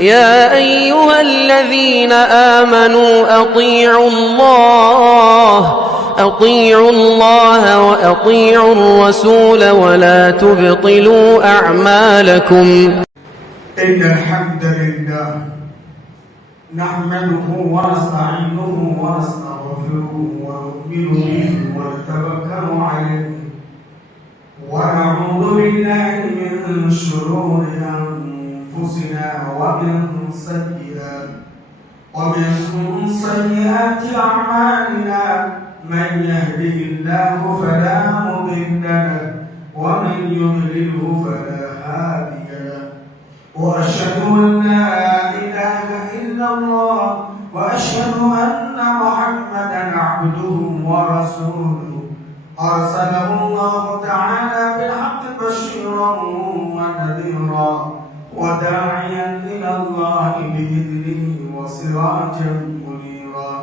يا أيها الذين آمنوا أطيعوا الله وأطيعوا الرسول ولا تبطلوا أعمالكم. إن الحمد لله نحمده ونستعينه ونستغفره ونؤمن به ونتوكل عليه ونعوذ بالله من شرور أنفسنا ومن سيئات أعمالنا. من يهده الله فلا مضل له ومن يضلله فلا هادي له. وأشهد أن لا إله إلا الله وأشهد أن محمدا عبده ورسوله أرسله الله تعالى بالحق بشيرا ونذيرا وداعيا إلى الله بإذنه وسراجا منيرا.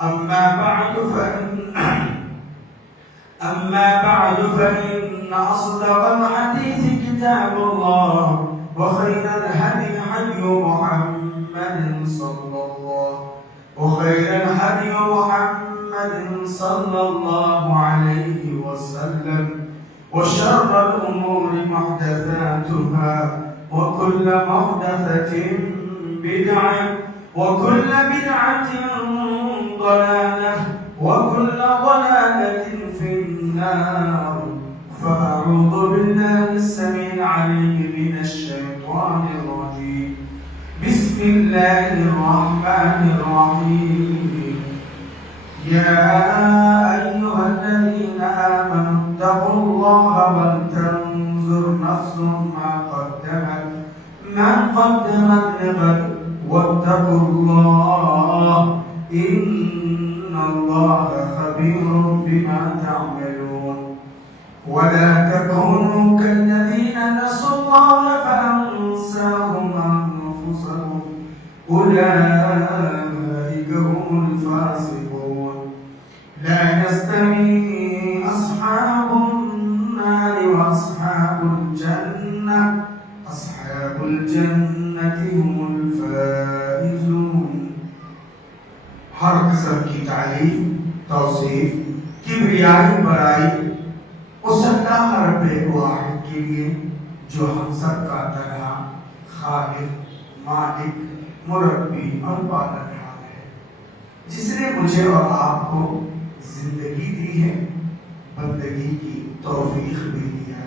أما بعد فإن أصدق الحديث كتاب الله وخير الهدي هدي محمد صلى الله عليه وسلم وشر الأمور محدثاتها وكل محدثة بدعة وكل بدعة ضلالة وكل ضلالة في النار. فأعوذ بالله السميع العليم من الشيطان الرجيم. بسم الله الرحمن الرحيم. يا أيها الذين آمنوا اتقوا الله ولتنظر نفس ما قدمت لغد واتقوا الله إن الله خبير بما تعملون. ولا تكونوا كالذين نسوا الله فأنساهم أنفسهم أولئك هم الفاسقون. لا يستوي أصحاب النار وأصحاب الجنة هم الفائزون. ہر قسم کی تعریف، توصیف، کبریائی، بڑائی اس اللہ رب واحد کے لیے جو ہم سب کا تنہا خالق، مالک، مربی اور پالنہار ہے، جس نے مجھے اور آپ کو زندگی دی ہے، بندگی کی توفیق بھی دیا ہے،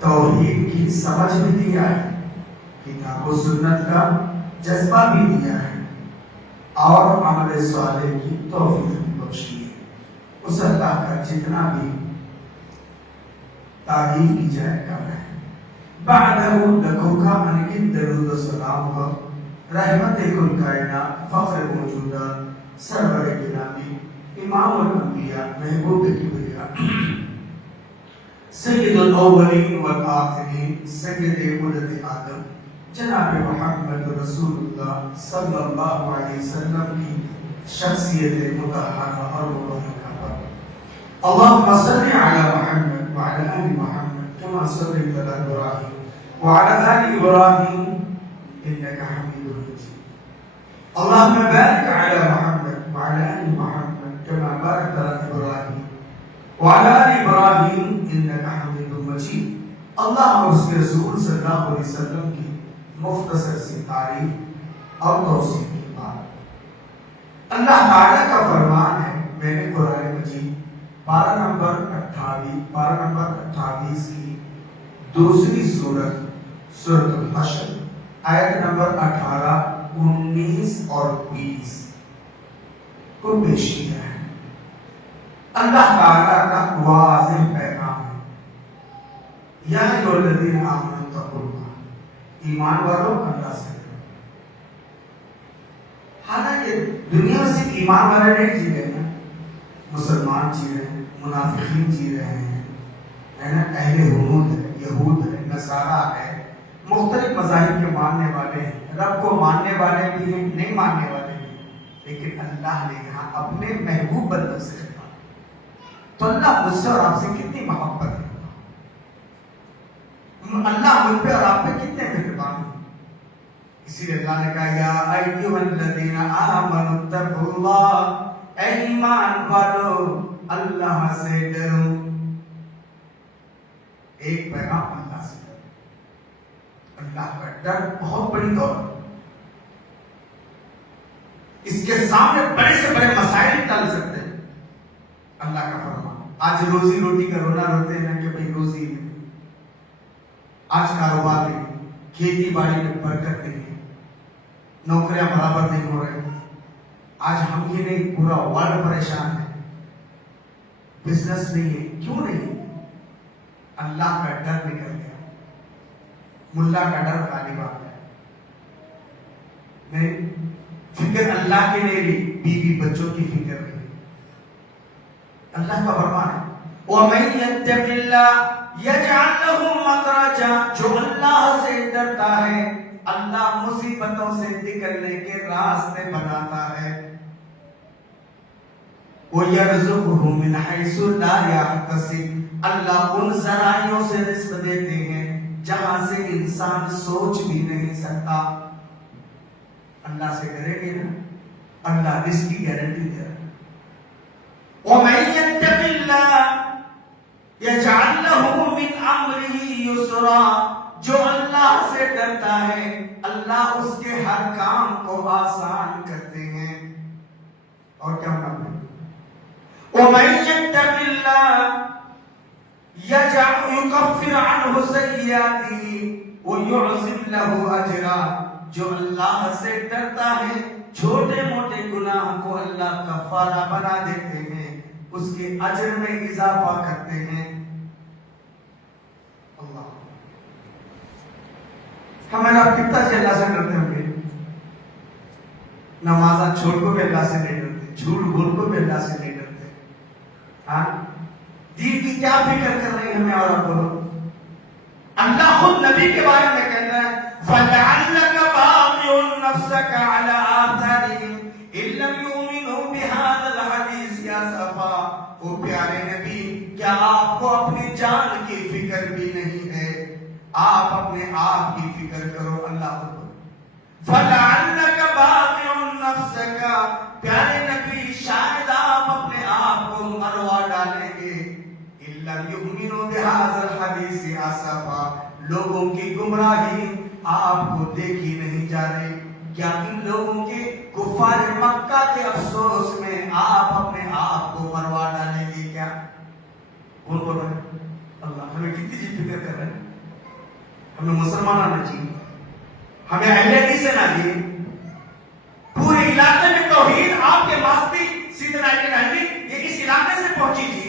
توحید کی سمجھ بھی دیا ہے، کتاب و سنت کا جذبہ بھی دیا ہے اور عمل صالح کی توفیق بھی بخشی ہے. اس اللہ کا جتنا بھی تعریف کی جائے کم ہے. بعدہ لکھو کا انکت درود و سلام ہو رحمت کل کائنات، فخر موجودات، سرور گرامی، امام الانبیاء، محبوب کبریا، سید الاولین والآخرین، سید ولد آدم، جناب محمد رسول اللہ صلی اللہ علیہ وسلم کی شخصیت مطہرہ اور مبارکہ پر اللہم صلی علی محمد وعلی آل محمد کما صلیت علی ابراہیم وعلی آل ابراہیم انک حمید مجید. اللہم بارک علی محمد وعلی آل محمد کما بارکت علی ابراہیم وعلی آل ابراہیم انک حمید مجید. اللہ اور اس کے رسول صلی اللہ علیہ وسلم کی مختصر سی تعریف اور توصیف کی بات. اللہ تعالیٰ کا فرمان ہے، میں نے قرآن مجید پارہ نمبر 28 کی دوسری سورت الحشر آیت نمبر 18، 19 اور 20 کو پیش کیا ہے. اللہ تعالیٰ کا واضح پیغام ہے، یا ایھا الذین آمنوا اتقوا اللہ، ایمان والوں اللہ سے ڈرو. حالانکہ دنیا میں صرف ایمان والے نہیں جی رہے ہیں، مسلمان جی رہے ہیں، منافقین جی رہے ہیں، اہل ہنود ہے، یہود ہے، نصارہ ہے، مختلف مذاہب کے ماننے والے ہیں، رب کو ماننے والے بھی ہیں، نہیں ماننے والے بھی ہیں. لیکن اللہ نے یہاں اپنے محبوب بندوں سے کہا تو اللہ مجھ سے اور آپ سے کتنی محبت ہے. اللہ مجھ پہ اور آپ پہ کتنے مہربان ہیں. اسی لیے اللہ نے کہا یا ایھا الذین آمنوا اتقوا اللہ، اے ایمان والو اللہ سے ڈرو. ایک پیغام اللہ سے ڈرو. اللہ کا ڈر بہت بڑی دولت، اس کے سامنے بڑے سے بڑے مسائل ٹل سکتے ہیں. اللہ کا فرمان. آج روزی روٹی کا رونا روتے ہیں کہ بھئی روزی نہیں، آج کاروبار نہیں، کھیتی باڑی میں برکت نہیں ہے، نوکریاں برابر نہیں ہو رہے. آج ہم ہی نہیں پورا ورلڈ پریشان ہے، بزنس نہیں ہے. کیوں نہیں؟ اللہ کا ڈر نکل گیا، ملا کا ڈر غالب آ گیا. نہیں، فکر اللہ کی نہیں رہی، بیوی بچوں کی فکر رہی. اللہ کا فرمان ہے وَمَن يَتَّقِ اللَّهَ يَجْعَلْ لَهُ مَخْرَجًا، جو اللہ سے ڈرتا ہے اللہ مصیبتوں سے نکلنے کے راستے بناتا ہے. وَيَرْزُقْهُ مِنْ حَيْثُ لَا يَحْتَسِبُ، اللہ ان ذرائعوں سے رزق دیتے ہیں جہاں سے انسان سوچ بھی نہیں سکتا. اللہ سے ڈرے گے نا، اللہ رزق کی گارنٹی دے رہا ہے. وَمَن يَتَّقِ اللَّهَ يَجْعَلْ لَهُ مِنْ أَمْرِهِ يُسْرًا، جو اللہ سے ڈرتا ہے اللہ اس کے ہر کام کو آسان کرتے ہیں. اور کیا ہونا ہے؟ وَمَن يَتَّقِ اللَّهَ يُكَفِّرْ عَنْهُ سَيِّئَاتِهِ وَيُعْظِمْ لَهُ أَجْرًا، جو اللہ سے ڈرتا ہے چھوٹے موٹے گناہ کو اللہ کفارہ بنا دیتے ہیں، اس کے اجر میں اضافہ کرتے ہیں. اللہ ہمارا کتنا سے اللہ سے ڈرتے ہوں گے. نمازاں چھوڑ کو بھی اللہ سے نہیں ڈرتے، جھوٹ بول کو بھی اللہ سے نہیں ڈرتے. ہاں دین کی کیا فکر کر رہی ہمیں اور بولو. اللہ خود نبی کے بارے میں کہتا ہے فَلَعَلَّكَ بَاخِعٌ نَفْسَكَ عَلَىٰ آثَارِهِمْ إِن لَّمْ يُؤْمِنُوا بِهَٰذَا الْحَدِيثِ آسَفًا. او پیارے نبی، کیا آپ کو اپنی جان کی فکر بھی نہیں ہے؟ آپ اپنے آپ کی فکر کرو. اللہ کو فَلَعَلَّكَ بَاخِعٌ نَفْسَكَ، پیارے نبی شاید آپ اپنے آپ کو مروا ڈالیں گے. إِن لَّمْ يُؤْمِنُوا بِهَٰذَا الْحَدِيثِ آسَفًا، لوگوں کی گمراہی آپ کو دیکھی نہیں جا رہی. کیا ان لوگوں کے کفار مکہ کے افسوس میں آپ اپنے آپ کو مروا ڈالیں گے کیا؟ کون بول رہا ہے؟ اللہ. ہمیں کتنی جی فکر کر رہے ہیں. ہمیں مسلمان آنا چاہیے، ہمیں اہل حدیث سے نہ چاہیے. پورے علاقے میں توحید آپ کے واسطے سیدنا ابن ہنی یہ اس علاقے سے پہنچی تھی.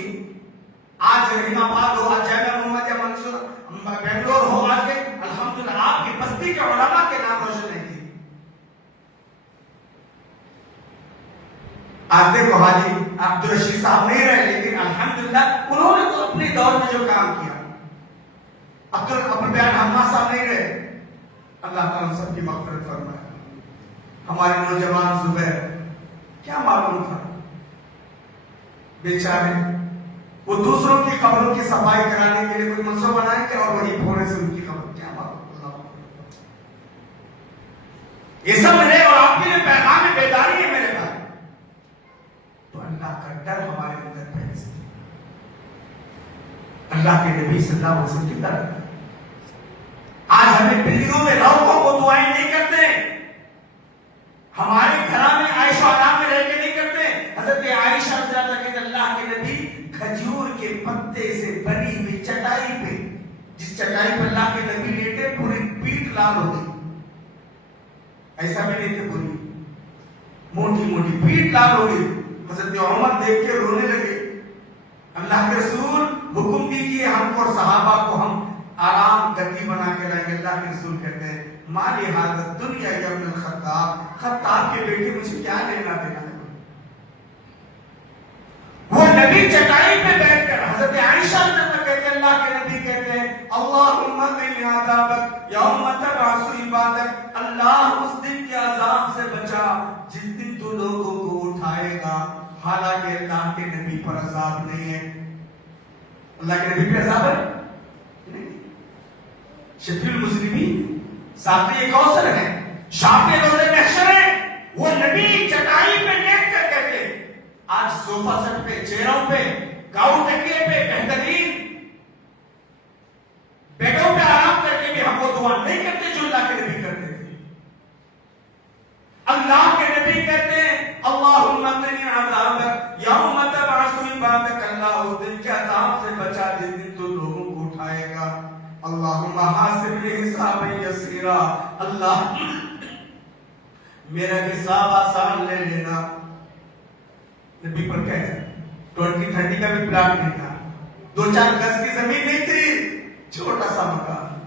آج رحیم آباد ہو، آج جامعہ محمدیہ منصور بنگلور ہو، آج کے الحمدللہ آپ کی بستی کے علماء کے نام روشن نہیں تھی. آج دیکھو حاجی عبدالرشید صاحب نہیں رہے، لیکن الحمدللہ انہوں نے تو اپنے دور میں جو کام کیا. عبدالبیان حماد صاحب نہیں رہے، اللہ تعالیٰ سب کی مغفرت فرمائے. ہمارے نوجوان زبیر، کیا معلوم تھا بیچارے وہ دوسروں کی قبروں کی صفائی کرانے کے لیے کوئی منصوبہ بنائیں گے اور وہی پھوڑے سے ان کی قبر. کیا معلوم. یہ سب میرے اور آپ کے لیے پیغام بیداری ہے میرے بھائی. تو اللہ کا ڈر ہمارے اندر پہلے سے اللہ کے نبی صلی اللہ علیہ وسلم کی طرح. آج ہمیں بلڈنگوں میں لوگوں کو دعائیں نہیں کرتے، ہمارے گھر میں عائشہ آرام میں رہ کے نہیں کرتے. حضرت عائشہ رضی اللہ عنہا کہ اللہ کے نبی کھجور کے پتے سے بنی ہوئی چٹائی پہ، جس چٹائی پہ اللہ کے نبی لیٹے پوری پیٹ لال ہو گئی. ایسا بھی نہیں تھے، پوری موٹی موٹی پیٹ لال ہو گئی. حضرت عمر دیکھ کے رونے لگے. اللہ کے رسول حکم دیجیے ہم کو اور صحابہ کو ہم آرام گدی بنا کے لائیں گے. اللہ کے رسول کہتے ہیں مالی حاضر دنیا یا ابن الخطاب، خطاب کے بیٹے مجھے کیا لینا دینا ہے. وہ نبی چٹائی پہ بیٹھ کر حضرت عائشہ کہتے ہیں اللہ کے نبی کہتے ہیں اللہم قنی عذابک یوم تبعث عبادک، اللہ اس دن کے عذاب سے بچا جس دن تو لوگوں کو اٹھائے گا. حالانکہ اللہ کے نبی پر عذاب نہیں ہے. اللہ کے نبی پہ عذاب ہے؟ شفیع المذنبین، ساتھ یہ کوثر ہے. شام کے روزے محشر ہے، وہ نبی چٹائی پہ لیٹ کر کہتے، آج صوفہ سیٹ پہ، چہروں پہ، گاؤں تکیے پہ، بہترین بیڈوں پہ آرام کر کے بھی ہم وہ دعا نہیں کرتے جو اللہ کے نبی کرتے تھے۔ اللہ کے نبی کہتے ہیں اللہم قنی عذابک یوم تبعث عبادک، اللہ اس دن کے عذاب سے بچا جس دن تو لوگوں کو اٹھائے گا۔ اللہم حاسبنی حسابا یسیرا، اللہ میرا حساب آسان لے لینا۔ نبی پر کہتے ہیں 20-30 کا بھی پلاٹ نہیں تھا، 2-4 گز کی زمین نہیں تھی، چھوٹا سا مکان،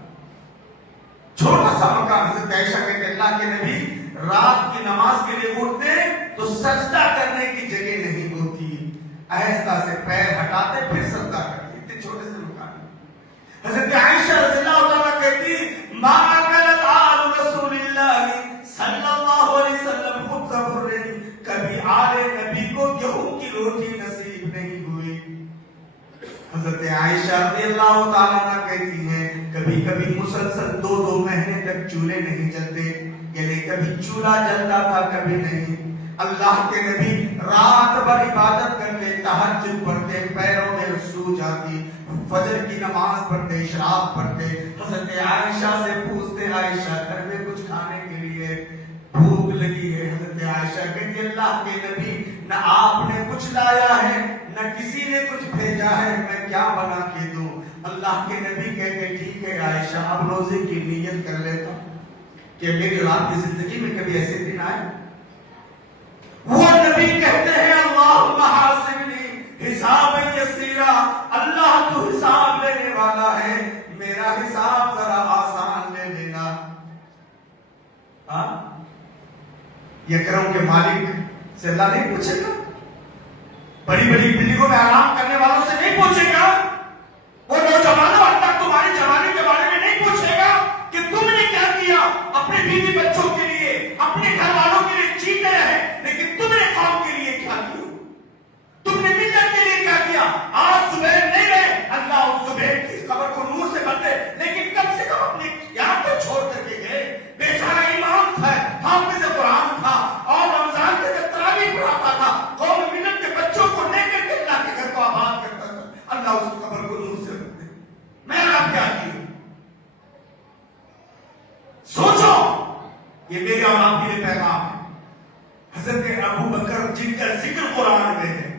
چھوٹا سا مکان۔ حضرت عائشہ کہتے اللہ کے نبی رات کی نماز کے لیے اٹھتے تو سجدہ کرنے کی جگہ نہیں ہوتی، آہستہ سے پیر ہٹاتے پھر سجدہ کرتے، اتنے چھوٹے سے مکان۔ حضرت عائشہ رضی اللہ عنہا کہتی ما اکلت آل رسول اللہ صلی اللہ علیہ وسلم خبز بر، کبھی آل نبی کو گیہوں کی روٹی نصیب نہیں ہوئی۔ حضرت عائشہ رضی اللہ تعالیٰ عنہ کہتی ہیں کبھی کبھی مسلسل 2 مہینے تک چولہے نہیں جلتے، یعنی کبھی چولہا جلتا تھا کبھی نہیں۔ اللہ کے نبی رات بھر عبادت کرتے، تہجد پڑھتے، پیروں میں سو جاتی، فجر کی نماز پڑھتے، اشراق پڑھتے۔ حضرت عائشہ سے پوچھتے عائشہ گھر میں کچھ کھانے کے لیے بھوک لگی ہے؟ حضرت عائشہ کہتی اللہ کے نبی نہ آپ نے کچھ لایا ہے نہ کسی نے کچھ بھیجا ہے، میں کیا بنا کے دوں؟ اللہ کے نبی کہتے ٹھیک ہے عائشہ اب روزے کی نیت کر لیتا کہ میری رات کی زندگی میں کبھی ایسے دن آئے۔ وہ نبی کہتے ہیں اللہم حاسبنی حسابا یسیرا، اللہ تو حساب لینے والا ہے، میرا حساب ذرا آسان لے لینا۔ یکرم کے مالک سے اللہ نہیں پوچھے گا، بڑی بڑی بلڈنگوں میں آرام کرنے والوں سے نہیں پوچھے گا، وہ نوجوانوں اب تک تمہارے جوانی کے بارے میں نہیں پوچھے گا کہ تم نے کیا کیا اپنے بیوی بچوں کے لیے، اپنے گھر والوں کے لیے جیتے رہے، لیکن تم نے قوم کے لیے کیا کیا، تم نے ملت کے لیے کیا کیا؟ آج زبیر نہیں رہے، اللہ اس زبیر کی قبر کو نور سے بھر دے، لیکن کم سے کم اپنے یہاں کو چھوڑ کر کے گئے، بیچارہ امام تھا، حافظ قرآن تھا، اور رمضان کے جب تراویح پڑھاتا تھا، قوم ملت کے بچوں کو لے کر کے اللہ کے گھر کو آباد کرتا تھا، اللہ اس قبر کو نور سے بھر دے۔ میں نے آپ کیا کیا؟ سوچو، یہ میرے اور آپ کے لیے پیغام ہے۔ حضرت ابو بکر جن کا ذکر قرآن میں ہے،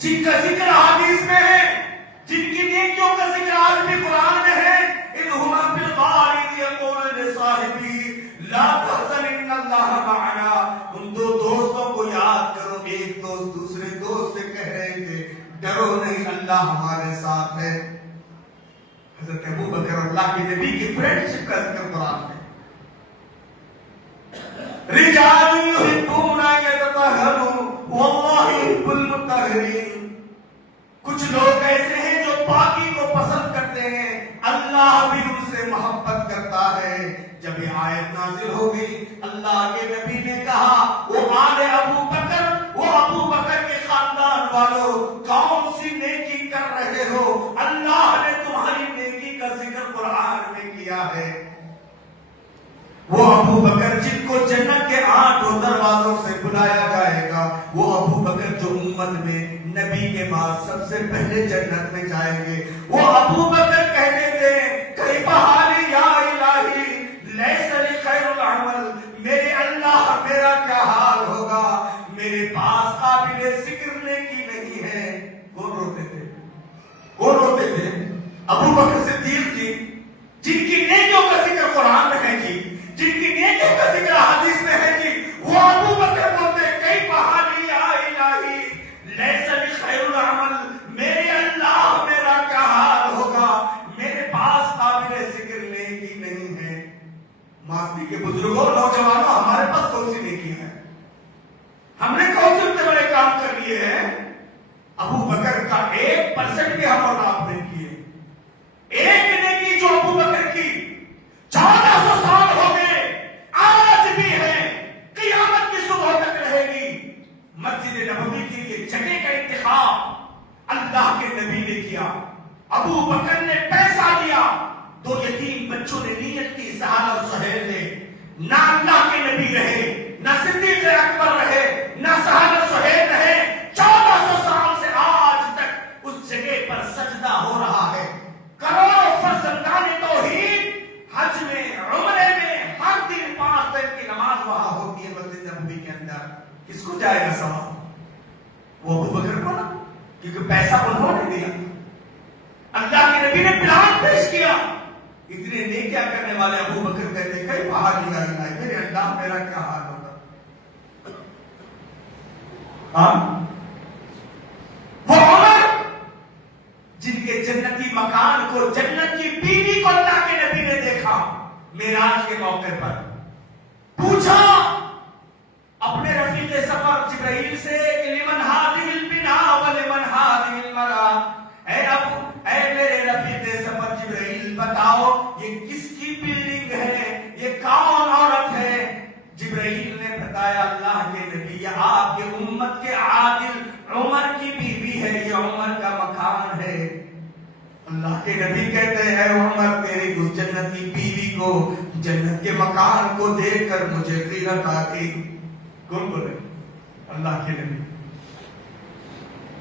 جن کا ذکر حدیث میں ہے، جن کی نیکیوں کا ذکر آج بھی قرآن میں ہے، انہما فی الغار اذ یقول لصاحبہ لا تحزن ان اللہ معنا، ان 2 دوستوں کو یاد کرو، ایک دوست دوسرے دوست سے کہہ رہے تھے ڈرو نہیں اللہ ہمارے ساتھ ہے۔ حضرت ابو بکر اللہ کے نبی کی فرینڈشپ کا ذکر قرآن میں، رجال یحبون ان یتطہروا واللہ یحب المطہرین، کچھ لوگ ایسے ہیں جو پاکی کو پسند کرتے ہیں، اللہ بھی ان سے محبت کرتا ہے۔ جب یہ آیت نازل ہو گئی اللہ کے نبی نے کہا وہ آل ابو بکر، وہ ابو بکر کے خاندان والوں کون سی نیکی کر رہے ہو؟ اللہ نے تمہاری نیکی کا ذکر قرآن میں کیا ہے۔ وہ ابو بکر جن کو جنت کے 8 دروازوں سے بلایا جائے گا، وہ ابو بکر جو امت میں نبی کے بعد سب سے پہلے جنت میں جائیں گے، وہ ابو بکر کہتے تھے کیف حالی یا الہی لیس لی خیر العمل، میرے اللہ میرا کیا حال ہوگا، میرے پاس قابل ذکر نیکی نہیں ہے۔ کون روتے تھے؟ کون روتے تھے؟ ابو بکر صدیق جی، جن کی نیکیوں کا ذکر قرآن میں ہے جی، جن کی نیکیوں کا ذکر حدیث میں ہے جی، وہ ابو بکر بولتے کیف حالی یا الہی لیس لی خیر العمل، میرے اللہ میرا کیا حال ہوگا، میرے پاس قابل ذکر نیکی نہیں ہے۔ ماستی کے بزرگوں، نوجوانوں، ہمارے پاس کون سی نیکی ہے؟ ہم نے کون سے اتنے بڑے کام کر لیے ہیں؟ ابو بکر کا 1% بھی ہم اور آپ نے کیے، ایک نیکی جو ابو بکر کی 1400 سال ہو گئے، آج بھی ہے، قیامت کی صبح تک رہے گی۔ مسجد نبوی کے لیے جگہ کا انتخاب اللہ کے نبی نے کیا، ابو بکر نے پیسہ دیا، 2 یتیم بچوں نے نیت کی، سہل اور سہیل نے، نام نبوی کے اندر کس کو جائے گا ثواب؟ وہ ابو بکر کو نا، کیونکہ پیسہ انہوں نے دیا تھا۔ اللہ کے نبی نے پلان پیش کیا، اتنے نیکیاں کرنے والے ابو بکر کہتے کئی پہاڑی آئی میرے اللہ میرا کیا حال ہوگا۔ ہاں وہ عمر جن کے جنتی مکان کو، جنت کی بیوی کو اللہ کے نبی نے دیکھا معراج کے موقع پر، پوچھا اپنے رفیق سفر جبرائیل سے کہ لمن هذه البناء ولمن هذه المرأة، اے میرے رفیق سفر جبرائیل بتاؤ یہ کس کی بلڈنگ ہے، یہ کون عورت ہے؟ جبرائیل نے بتایا اللہ کے نبی یہ آپ کے امت کے عادل عمر کی بیوی ہے، یہ عمر کا مکان ہے۔ اللہ کے نبی کہتے ہیں عمر تیری اس جنتی بیوی کو، جنت کے مکان کو دیکھ کر مجھے غیرت آتی۔ کون بولے؟ اللہ کے نبی۔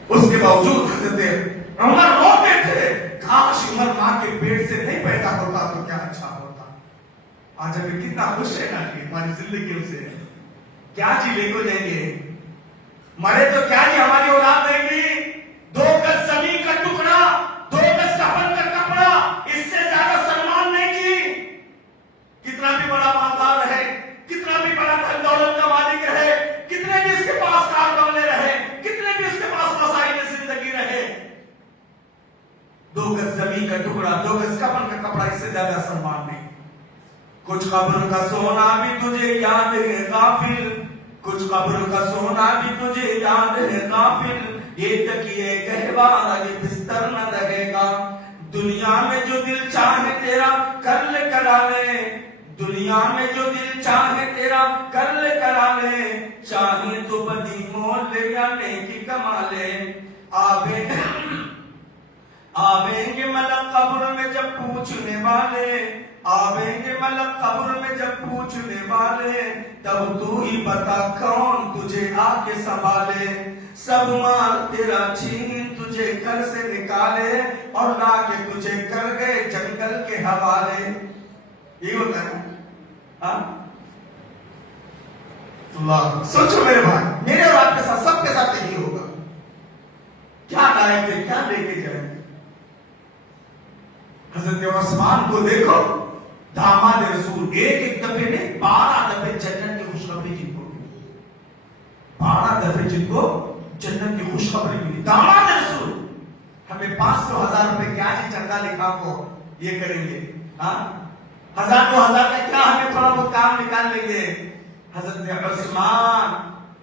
اس کے باوجود حضرت عمر روتے تھے، کاش عمر ماں کے پیٹ سے نہیں پیدا ہوتا تو کیا اچھا ہوتا۔ آج ہمیں کتنا خوش ہے نا کہ ہماری زندگیوں سے کیا جی لے کو جائیں گے، مرے تو کیا جی ہماری اولاد دیں گی، 2 گز زمین کا ٹکڑا، 2 گز کفن کا کپڑا، اس سے زیادہ سلمان نہیں کی۔ کتنا بھی بڑا مالدار ہے، کتنا بھی بڑا دھن دولت کا مالک رہے، کتنے بھی اس کے پاس کار بنگلے رہے، کتنے بھی اس کے پاس مسائل زندگی رہے، 2 گز زمین کا ٹکڑا، 2 گز کفن کا کپڑا، اس سے زیادہ سلمان نہیں۔ کچھ قبر کا سونا بھی تجھے یاد ہے غافل، کچھ قبر کا سونا بھی تجھے یاد ہے غافل، یہ تکیے گہوارہ یہ بستر نہ رہے گا، دنیا میں جو دل چاہے تیرا کر لے کرا لے، دنیا میں جو دل چاہے تیرا کر لے کرا لے، چاہے تو بدی مول لے یا نیکی کما لے، آویں گے ملک قبر میں جب پوچھنے والے، آویں گے ملک قبر میں جب پوچھنے والے، تب تو ہی بتا کون تجھے آ کے سنبھالے، سب مال تیرا چھین تجھے گھر سے نکالے، اور لا کے تجھے کر گئے جنگل کے حوالے۔ یہ ہوتا ہے ہاں اللہ۔ سوچو میرے بھائی، میرے اور آپ کے ساتھ سب کے ساتھ یہی ہوگا، کیا لائے تھے کیا لے کے جائیں گے۔ حضرت عثمان کو دیکھو، داماد رسول، ایک دفعے نے 12 دفعے جنت کی خوشخبری جن کو ملی، 12 دفعے جن کو جنت کی خوشخبری ملی۔ داماد رسول، ہمیں 500,000 روپے کیا جی چندہ لکھا کو یہ کریں گے، ہاں 1000-2000 کا کیا ہمیں تھوڑا بہت کام نکال لیں گے۔ حضرت عثمان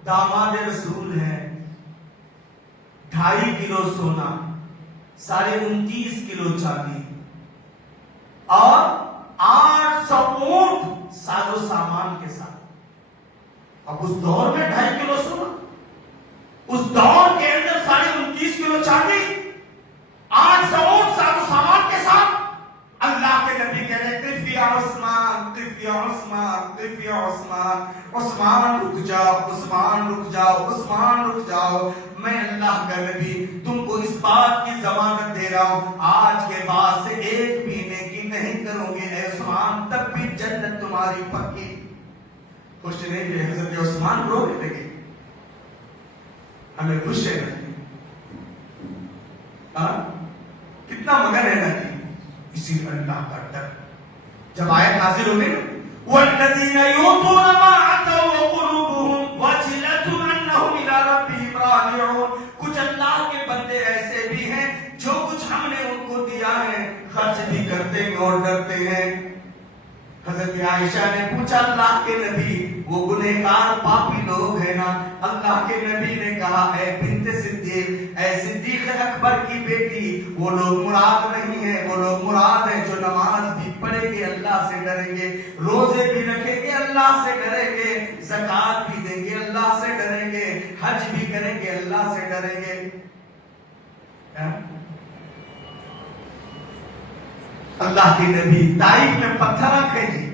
داماد رسول ہیں، 2.5 کلو سونا، 29.5 کلو چاندی، اور 800 اونٹ ساز و سامان کے ساتھ۔ اب اس دور میں 2.5 کلو سونا، اس دور کے اندر 29.5 کلو چاندی، 800 اونٹ ساز و سامان کے ساتھ، اللہ کے نبی کہہ رہے قف یا عثمان، قف یا عثمان، قف یا عثمان، عثمان رک جاؤ، عثمان رک جاؤ، عثمان رک جاؤ، میں اللہ کا نبی تم کو اس بات کی ضمانت دے رہا ہوں، آج کے بعد سے ایک بھی نیکی نہیں کرو گے اے عثمان، تب بھی جنت تمہاری پکی۔ خوش نہیں کہ حضرت عثمان رونے لگے، ہمیں خوش ہے نہیں، کتنا مگر ہے نا، اسی اللہ کا ڈر۔ جب آیت نازل ہوگی نا وَالَّذِينَ يُؤْتُونَ مَا آتَوْا وَقُلُوبُهُمْ وَجِلَةٌ أَنَّهُمْ إِلَىٰ رَبِّهِمْ راجعون، کچھ اللہ کے بندے ایسے بھی ہیں جو کچھ ہم نے ان کو دیا ہے خرچ بھی کرتے ہیں اور ڈرتے ہیں۔ حضرت عائشہ نے پوچھا اللہ کے نبی وہ گنہگار پاپی لوگ ہیں نا، اللہ کے نبی نے کہا اے بنت صدیق، اے صدیق اکبر کی بیٹی، وہ لوگ مراد نہیں ہیں، وہ لوگ مراد ہیں جو نماز بھی پڑھیں گے اللہ سے ڈریں گے، روزے بھی رکھیں گے اللہ سے ڈریں گے، زکات بھی دیں گے اللہ سے ڈریں گے، حج بھی کریں گے اللہ سے ڈریں گے۔ اللہ کے نبی طائف میں پتھر رکھے جی،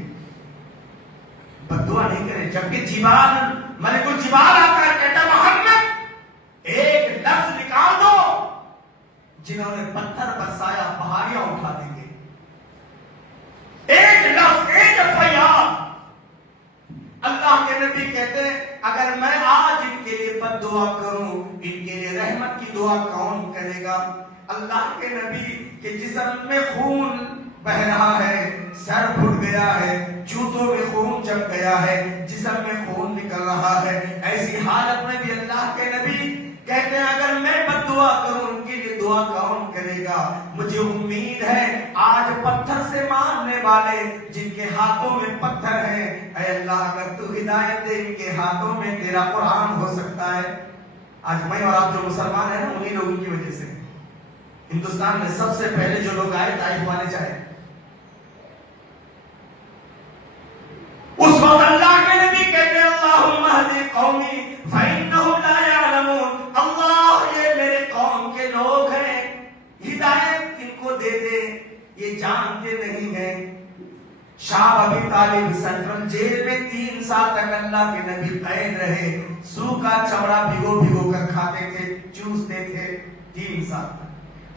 بددعا نہیں کرے، جبکہ جبال ملک الجبال آتا ہے کہتا محمد ایک لفظ نکال دو، جنہوں نے پتھر برسایا پہاڑیاں اٹھا دیں گے، ایک لفظ، ایک فریاد۔ اللہ کے نبی کہتے ہیں دعا کروں، ان کے لیے رحمت کی دعا کون کرے گا؟ اللہ کے نبی کے جسم میں خون بہ رہا ہے، سر پھٹ گیا ہے، جوتوں میں خون جم گیا ہے، جسم میں خون نکل رہا ہے، ایسی حالت میں بھی اللہ کے نبی کہتے ہیں اگر میں بد دعا کروں ان کے لیے دعا کون کرے گا؟ مجھے امید ہے آج پتھر سے مارنے والے جن کے ہاتھوں میں پتھر ہیں، اے اللہ اگر تو ہدایت دے ان کے ہاتھوں میں تیرا قرآن ہو سکتا ہے۔ آج میں اور آپ جو مسلمان ہیں نا انہی لوگوں کی وجہ سے ہندوستان میں سب سے پہلے جو لوگ آئے طائف والے چاہے، اس وقت اللہ کے نبی کہتے ہیں اللہم اہدی قومی فإنہم لا یعلمون، اللہ یہ میرے قوم کے لوگ ہیں، ہدایت ان کو دے دے، یہ جانتے نہیں ہیں۔ شاہ ابی طالب سینٹرل جیل میں 3 سال تک اللہ کے نبی قید رہے، سوکھا چمڑا بھگو بھگو کر کھاتے تھے، چوستے تھے 3 سال تک۔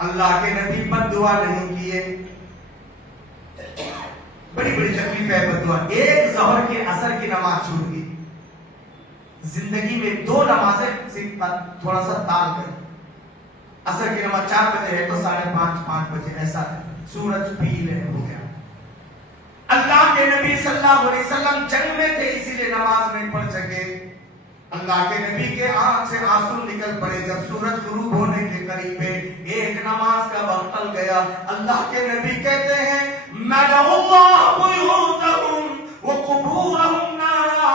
اللہ کے نبی بد دعا نہیں کیے، بڑی بڑی تکلیف ہے بد دعا۔ ایک ظہر کے عصر کی نماز چھوٹ گئی، زندگی میں 2 نمازیں صرف تھوڑا سا ٹال کر، عصر کی نماز 4 بجے ہے تو 5:30 5 بجے ایسا ہے، سورج پیلے ہو گیا۔ اللہ کے نبی صلی اللہ علیہ وسلم جنگ میں تھے اسی لیے نماز نہیں پڑھ سکے۔ اللہ کے نبی کے آنکھ سے آنسو نکل پڑے جب سورج غروب ہونے کے قریب ہے، ایک نماز کا وقت ٹل گیا۔ اللہ کے نبی کہتے ہیں مَلَأَ اللَّهُ بُيُوتَهُمْ وَقُبُورَهُمْ نَارًا،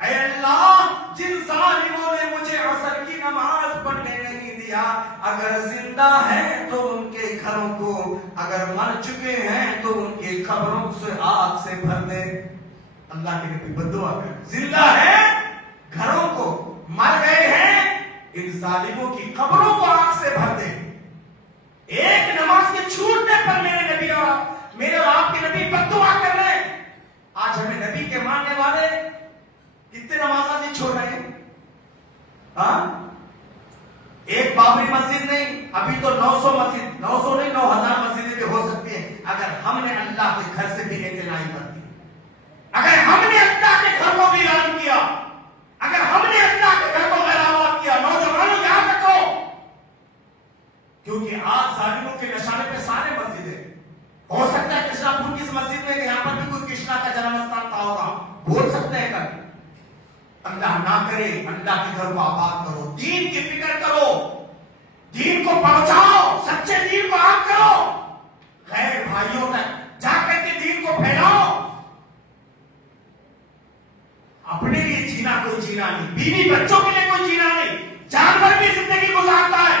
اے اللہ جن ظالموں نے مجھے عصر کی نماز پڑھنے نہیں دیا، اگر زندہ ہیں تو ان کے گھروں کو، اگر مر چکے ہیں تو ان کے قبروں سے آگ سے بھر دے۔ اللہ کے نبی بد دعا کر، زندہ ہے گھروں کو، مر گئے ہیں ان ظالموں کی قبروں کو آگ سے بھر دے۔ ایک نماز کے چھوٹنے پر میرے اور آپ کے نبی بد دعا کر رہے ہیں۔ آج ہمیں نبی کے ماننے والے کتنے نمازیں نہیں چھوڑ رہے ہیں؟ ہاں ایک بابری مسجد نہیں، ابھی تو 900 مسجد، 900 نہیں 9000 مسجدیں بھی ہو سکتی ہیں اگر ہم نے اللہ کے گھر سے بھی اعتنائی کر دی، اگر ہم نے اللہ کے گھر کو بھی ویران کیا، اگر ہم نے اللہ کے گھر کو غیر آباد کیا۔ نوجوانوں یاد رکھو، کیونکہ آج ظالموں کے نشانے پہ سارے مسجدیں، ہو سکتا ہے کرشنا پور کی اس مسجد میں یہاں پر بھی کوئی کرشنا کا جنم استھان تھا ہوگا، بول سکتے ہیں کل۔ اللہ نہ کرے، اللہ کے گھر کو آباد کرو، دین کی فکر کرو، دین کو پہنچاؤ، سچے دین کو عام کرو، غیر بھائیوں تک جا کر کے دین کو پھیلاؤ۔ اپنے لیے جینا کوئی جینا نہیں، بیوی بچوں کے لیے کوئی جینا نہیں، جانور بھی زندگی گزارتا ہے۔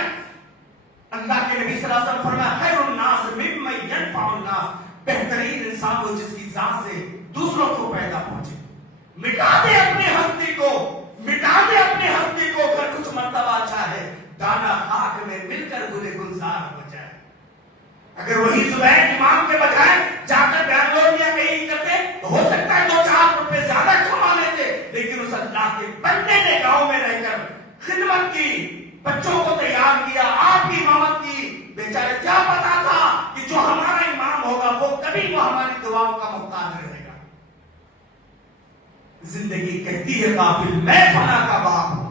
اللہ کے نبی صلی اللہ علیہ وسلم فرمایا خیر الناس ممن ينفع الناس، بہترین انسان وہ جس کی ذات سے دوسروں کو پیدا پہنچے۔ مٹا دے اپنی ہستی کو، مٹا دے اپنی ہستی کو، اگر کچھ مرتبہ چاہے دانا خاک میں مل کر گلے گلزار ہو جائے۔ اگر وہی زبیر امام کے بجائے جا کر بنگلور یا کہیں کرتے تو ہو سکتا ہے 2-4 روپے زیادہ کما لیتے، لیکن اس اللہ کے بندے نے گاؤں میں رہ کر خدمت کی، بچوں کو تیار کیا، آپ کی امامت کی۔ بیچارے کیا پتا تھا کہ جو ہمارا امام ہوگا وہ کبھی وہ ہماری دعاؤں کا محتاج رہے گا۔ زندگی کہتی ہے غافل میں فنا کا باپ ہوں،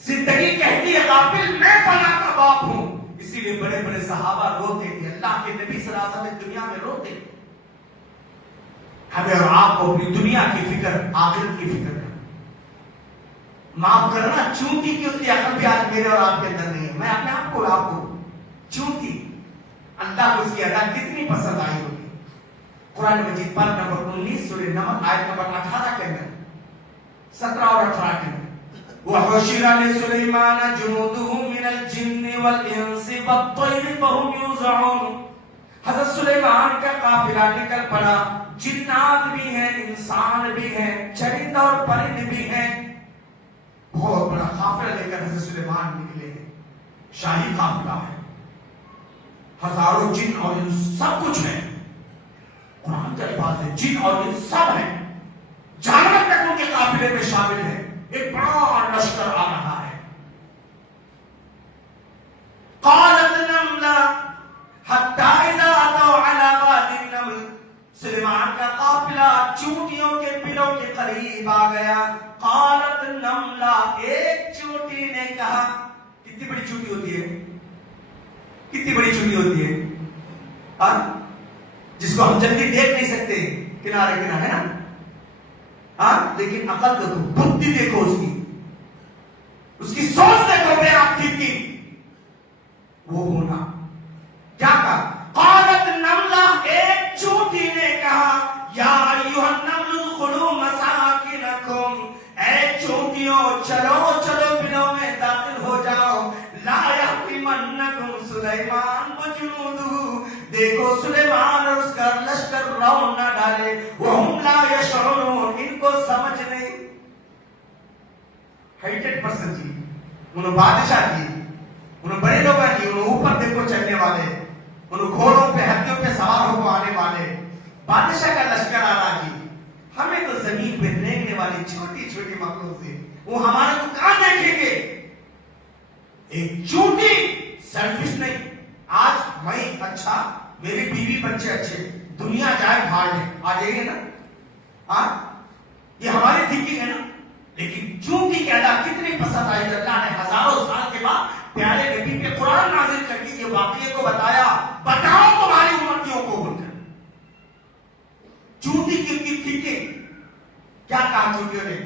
زندگی کہتی ہے غافل میں فنا کا باپ ہوں۔ اسی لیے بڑے بڑے صحابہ روتے تھے، اللہ کے نبی صلی اللہ علیہ وسلم دنیا میں روتے تھے۔ ہمیں اور آپ کو اپنی دنیا کی فکر، آخرت کی فکر کرنا، معاف کرنا چونتی کی اس کی عقل بھی آج میرے اور آپ کے اندر نہیں ہے۔ میں اپنے آپ کو چونتی، اللہ کو اس کی ادا کتنی پسند آئی ہوگی۔ قرآن مجید پر نمبر 19 سورہ نمل آیت نمبر 18 کے اندر 17 اور 18 کے اندر وَحُشِرَ لِسُلَيْمَانَ جُنُودُهُ مِنَ الْجِنِّ وَالْإِنسِ وَالطَّيْرِ فَهُمْ يُوزَعُونَ، حضرت سلیمان کا قافلہ نکل پڑا، جنات بھی ہیں، انسان بھی ہیں، چرند اور پرند بھی ہیں، بہت بڑا قافلہ لے کر حضرت سلیمان نکلے ہیں، شاہی قافلہ ہے، ہزاروں جن اور انس سب کچھ ہے۔ قرآن کے الفاظ ہے جن اور انس سب ہیں، جانور تک ان کے قافلے میں شامل ہے، ایک بڑا لشکر آ رہا ہے۔ قالت النملہ حتی اذا اتوا علی وادی النمل، سلیمان کا قافلہ چونٹیوں کے بلوں کے قریب آ گیا۔ قالت النملہ، ایک چونٹی نے کہا, کتنی بڑی چونٹی ہوتی ہے, کتنی بڑی چونٹی ہوتی ہے, اور جس کو ہم جلدی دیکھ نہیں سکتے کنارے کنارے, ہے نا, ہاں, لیکن عقل دیکھو, بدھی دیکھو, اس کی سوچ دیکھو بے آپ کی, وہ ہونا کیا کہا, قالت نملہ, ایک چونٹی نے کہا, یا ایھا النمل ادخلوا مساکنکم, اے چونٹیوں چلو چلو بلوں میں داخل ہو جاؤ, لا یحطمنکم سلیمان وجنودہ, دیکھو سلیمان اور اس کا لشکر رو نہ ڈالے, وہم لا یشعرون, ان کو سمجھ نہیں. ہائٹڈ پرسن جی, انہوں بادشاہ جی, انہوں بڑے لوگ جی, انہوں اوپر دیکھو چلنے والے, انہوں گھوڑوں پہ ہتھیوں پہ سوار ہو آنے والے, بادشاہ کا لشکر آ رہا جی, ہمیں تو زمین پہ رینگنے والی چھوٹی چھوٹی مخلوق سے, وہ ہمارے کو کہاں دیکھیں گے. ایک چونٹی سیلفش نہیں, آج میں اچھا, میری بیوی بچے اچھے, دنیا جائے بھاڑ میں, آ جائیے نا, ہاں, یہ ہماری تھنکنگ ہے نا. لیکن چونٹی کے اللہ کتنی پسند آئی, اللہ نے ہزاروں سال کے بعد پیارے نبی پہ قرآن نازل کر کے یہ واقعے کو بتایا, بتاؤ تمہاری امتیوں کو بول کر. چونٹی کی تھنکنگ کیا کہا چونٹیوں نے,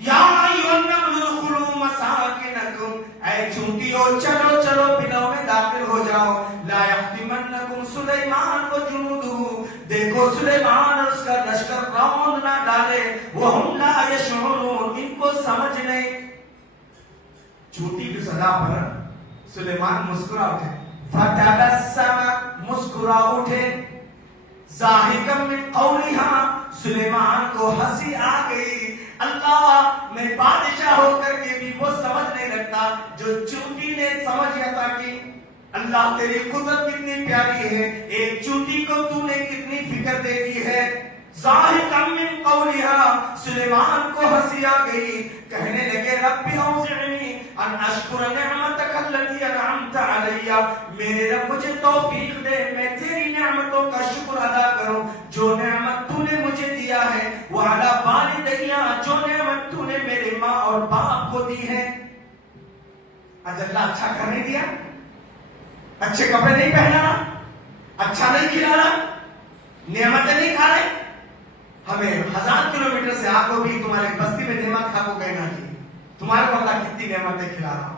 یا ایھا النمل ادخلوا مساکنکم, اے چونٹیوں چلو چلو بلوں میں داخل ہو جاؤ, لا یحطمنکم سلیمان وجنودہ, دیکھو سلیمان اور اس کا لشکر روند نہ ڈالے, وہم لا یشعرون, ان کو سمجھ نہیں. چونٹی کی صدا پر سلیمان مسکرا اٹھے, فتبسم, مسکرا اٹھے, ضاحکا من قولها, سلیمان کو ہنسی آ گئی. اللہ, میں بادشاہ ہو کر کے بھی وہ سمجھ نہیں رکھتا جو چونٹی نے سمجھ گیا تھا کہ اللہ تیری قدرت کتنی پیاری ہے, ایک چونٹی کو تو نے کتنی فکر دے دی ہے. ضاحکا من قولها, سلیمان کو ہنسی آ گئی, کہنے لگے رب اوزعنی ان اشکر نعمتک التی انعمت علی, میرے رب مجھے توفیق دے میں تیری نعمتوں کا شکر ادا کروں, جو نعمت تو نے مجھے دیا ہے, وعلی والدی, جو نعمت تو نے میرے ماں اور باپ کو دی ہے. آج اللہ اچھا کر نہیں دیا, اچھے کپڑے نہیں پہنا, اچھا نہیں کھلانا, نعمتیں نہیں کھا رہے, ہمیں 1000 کلومیٹر سے آ کو بھی تمہارے بستی میں نعمت کھا کو کہنا چاہیے, تمہارے کو اللہ کتنی نعمتیں کھلا رہا.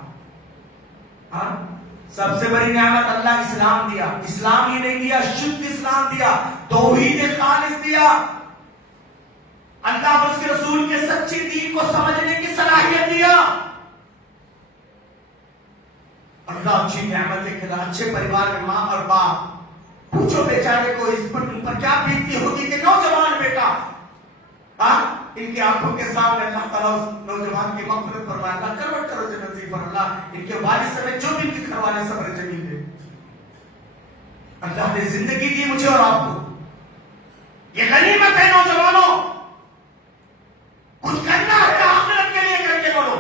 ہاں, سب سے بڑی نعمت اللہ اسلام دیا, اسلام ہی نہیں دیا, شدھ اسلام دیا, توحید خالص دیا, اللہ اور اس کے رسول کے سچے دین کو سمجھنے کی صلاحیت دیا. اللہ اچھی نعمتیں کھلا, اچھے پریوار میں ماں اور باپ, پوچھو بیچارے کو اس پر ان پر کیا بیتتی ہوگی کہ نوجوان بیٹا, ہاں, ان کی آنکھوں کے سامنے اللہ تعالیٰ اس نوجوان کی مغفرت فرمائے, اللہ کروڑ کروڑ جنت نصیب فرمائے, اللہ ان کے والد سمیت جو بھی ان کے گھر والے صبر جمیل دے. اللہ نے زندگی دی مجھے اور آپ کو, یہ غنیمت ہے نوجوانوں, کچھ کرنا ہے آخرت کے لیے کر کے بڑھو,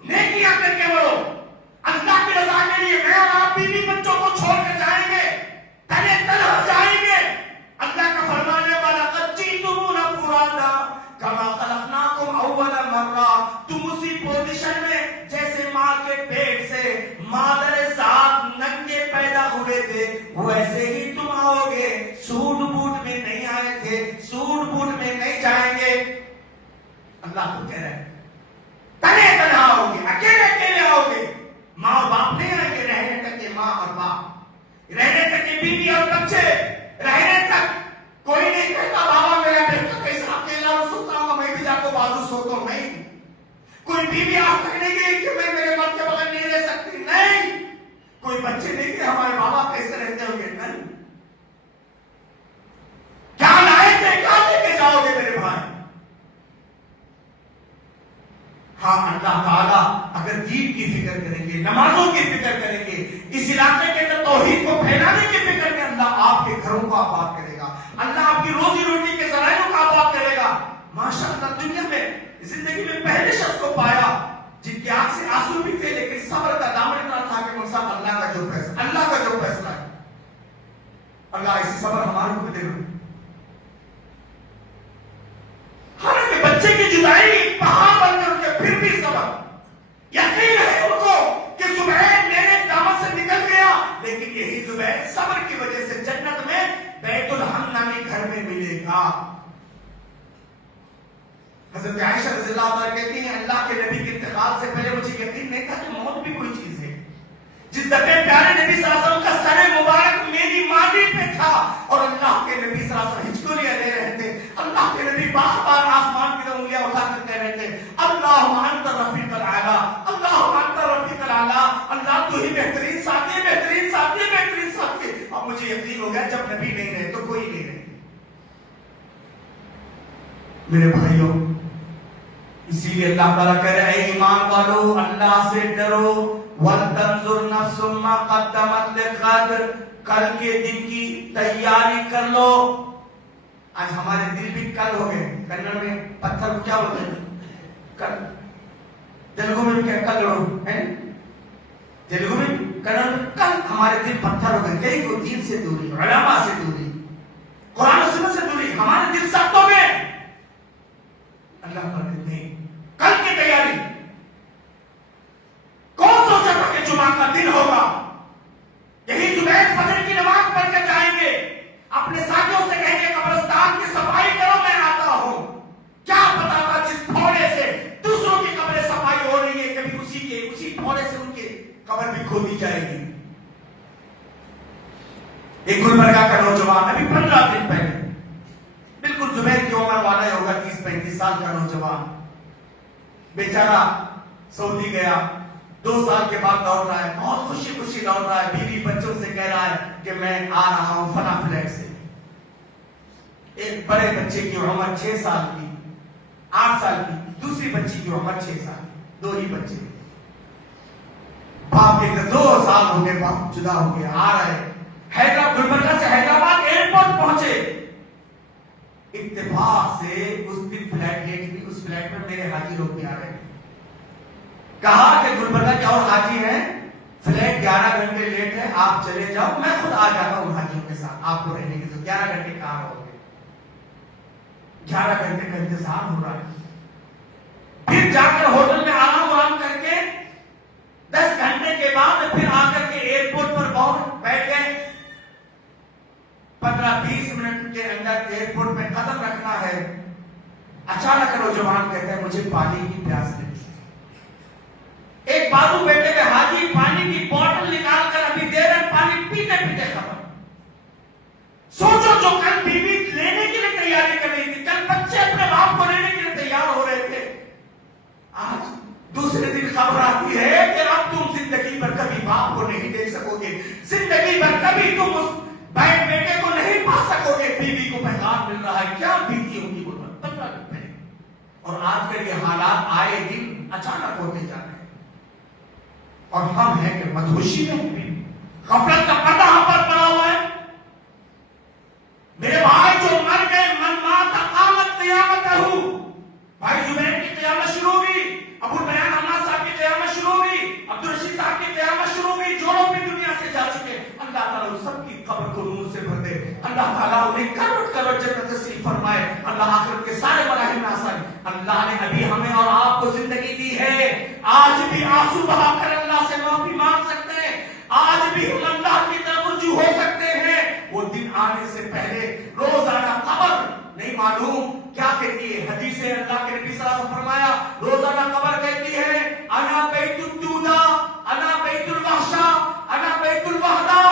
نیکیاں کر کے بڑھو, اللہ کی رضا کے لیے. میں اور آپ بیوی بچوں کو چھوڑ کر جائیں گے, تنے تنہا جائیں گے. اللہ کا فرمانے والا قد جئتمونا فرادا کما خلقناکم اول مرہ, تم اسی پوزیشن میں جیسے ماں کے پیٹ سے مادر ذات ننگے پیدا ہوئے تھے, ویسے ہی تم آؤ گے. سوٹ بوٹ میں نہیں آئے تھے, سوٹ بوٹ میں نہیں جائیں گے. اللہ کو کہہ رہے ہیں تنے تنہا آؤ گے, اکیلے اکیلے آؤ گے. ماں باپ نہیں آئیں گے, رہنے تک کے ماں اور باپ, رہنے تک کے بیوی اور بچے, رہنے تک کوئی نہیں کہتا بابا میرا بیٹا کیسا اکیلا سوتا ہوں, میں بھی جا کو بازو سوتا ہوں. نہیں, کوئی بیوی آج تک نہیں گئی کہ میں میرے مرد کے بغیر نہیں رہ سکتی. نہیں, کوئی بچے نہیں کہ ہمارے بابا کیسے رہتے ہوں گے. نہیں, کیا لائے تھے, کیا لے کے جاؤ گے میرے بھائی. ہاں, اللہ تعالیٰ اگر دین کی فکر کریں گے, نمازوں کی فکر کریں گے, اس علاقے کے اندر توحید کو پھیلانے کی فکر میں اللہ آپ کے گھروں کو آباد کرے گا, اللہ آپ کی روزی روٹی کے ذرائع کو آباد کرے گا. ماشاء اللہ, دنیا میں زندگی میں پہلے شخص کو پایا جن کی آنکھ سے آنسو بھی تھے, لیکن صبر کا دامن اتنا تھا کہ وہ سب اللہ کا جو فیصلہ ہے, اللہ ایسی صبر ہمارے کو دے گا. حالانکہ بچے کی جدائی پہاڑ بن کر کے پھر بھی صبر, یقین ہے ان کو کہ زبیر میرے دامن سے نکل گیا، لیکن یہی زبیر صبر کی وجہ سے جنت میں بیت الحم نامی گھر میں ملے گا۔ حضرت عائشہ رضی اللہ عنہا کہتی ہیں اللہ کے نبی کے انتقال سے پہلے مجھے یقین نہیں تھا کہ موت بھی کوئی چیز ہے۔ جس دفعہ پیارے نبی صلی اللہ علیہ وسلم کا سر مبارک میری ماضی پہ تھا اور اللہ کے نبی صلی اللہ علیہ وسلم ہچکولیاں دے رہے تھے، اللہ کے نبی بار بار آسمان کی طرف انگلیاں اٹھا کر کہہ رہے تھے اللہم انت رفیق الاعلی، اللہم انت رفیق الاعلی، اللہ تو ہی بہترین ساتھی ہے، بہترین ساتھی ہے، بہترین ساتھی ہے۔ اب مجھے یقین ہو گیا جب نبی نہیں رہے تو کوئی نہیں رہے۔ میرے بھائیوں، اسی لیے اللہ تعالیٰ کہہ رہے ہیں ایمان والو اللہ سے ڈرو، وَلْتَنْظُرْ نَفْسٌ مَا قَدَّمَتْ لِغَدٍ، کل کے دن کی تیاری کر لو۔ آج ہمارے دل بھی کل ہو گئے، کنڑ میں پتھر کیا ہوتے ہیں کل، تیلگو میں کیا کلڑو ہے، تیلگو میں کنڑ میں کل، ہمارے دل پتھر ہو گئے، کئی کو دین سے دوری، علماء سے دوری، قرآن و سنت سے دوری، ہمارے دل سخت ہو گئے۔ اللہ پر نہیں، کل کی تیاری، کون سوچا تھا کہ جمعہ کا دن ہوگا؟ یہی زبیر فجر کی نماز پڑھ کے جائیں گے، اپنے ساتھیوں سے کہیں گے قبرستان کی صفائی کرو میں آتا ہوں۔ کیا پتا تھا جس پھوڑے سے دوسروں کی قبر صفائی ہو رہی ہے کبھی اسی پھوڑے سے ان کی قبر بھی کھودی جائے گی۔ ایک گلبرگہ کا نوجوان ابھی 15 دن پہلے، بالکل زبیر کی عمر والا ہی ہوگا، 30-35 سال کا نوجوان، بیچارہ سعودی گیا، 2 سال کے بعد لوٹ رہا ہے، بہت خوشی خوشی لوٹ رہا ہے، بیوی بچوں سے کہہ رہا ہے کہ میں آ رہا ہوں فلاں فلیٹ سے۔ ایک بڑے بچے کی عمر 6 سال کی، 8 سال کی، دوسری بچی کی عمر 6 سال کی، 2 ہی بچے۔ باپ کے 2 سال ہو گئے، باپ جدا ہو گیا، آ رہے گلبرگہ سے حیدرآباد ایئرپورٹ پہنچے، اتفاق سے اس دن فلیٹ لیٹ بھی، اس فلیٹ میں میرے حاجی لوگ بھی آ رہے ہیں۔ کہا کہ گلبرگہ کے اور حاجی ہیں، فلیٹ 11 گھنٹے لیٹ ہے، آپ چلے جاؤ، میں خود آ جاتا ہوں حاجیوں کے ساتھ، آپ کو رہنے کی تو 11 گھنٹے کہاں رہو گے؟ 11 گھنٹے کا انتظار ہو رہا ہے۔ پھر جا کر ہوٹل میں آرام کر کے 10 گھنٹے کے بعد پھر آ کر کے ایئرپورٹ پر بیٹھ گئے۔ 15-20 منٹ کے اندر ایئرپورٹ میں قدم رکھنا ہے، اچانک نوجوان کہتے ہیں مجھے پانی کی پیاس لگی۔ ایک بازو بیٹے میں حاجی پانی کی بوتل نکال کر ابھی دے رہے، پانی پیتے پیتے ختم۔ سوچو جو کل بیوی لینے کے لیے تیاری کر رہی تھی، کل بچے اپنے باپ کو لینے کے لیے تیار ہو رہے تھے، آج دوسرے دن خبر آتی ہے کہ اب تم زندگی بھر کبھی باپ کو نہیں دیکھ سکو گے، زندگی بھر کبھی تم اس بیٹے کو نہیں پا سکو گے، بیوی کو پیغام مل رہا ہے۔ کیا بیتی ہوگی وہ 15 دن پہلے؟ اور آج کل یہ حالات آئے دن اچانک ہوتے جا رہے ہیں، اور ہم ہیں کہ مدہوشی میں بھی غفلت کا پردہ ہم پر پڑا ہوا ہے۔ میرے بھائی جو مر گئے، من مات قامت قیامتہ، بھائی زبیر کی قیامت شروع ہوئی، ابو البیان حماد صاحب کی قیامت شروع ہوئی، عبدالرشید صاحب کی قیامت شروع ہوئی، جو لوگ بھی دنیا سے جا چکے، اللہ تعالیٰ سب کی قبر کو نور سے بھر دے، اللہ تعالیٰ انہیں کروڑ کروڑ جنت نصیب فرمائے، اللہ آخرت کے سارے مراحل میں آسان۔ اللہ نے ابھی ہمیں اور آپ کو زندگی دی ہے، آج بھی آنسو بہا کر اللہ سے معافی مانگ سکتے ہیں، آج بھی ہم اللہ کی طرف رجوع ہو سکتے ہیں۔ وہ دن آنے سے پہلے روزانہ قبر نہیں معلوم کیا کہتی ہے، حدیث اللہ کے نبی صلی اللہ علیہ وسلم فرمایا روزانہ قبر کہتی ہے انا بیت الدودا، انا بیت الوحشہ، انا بیت الوحدہ،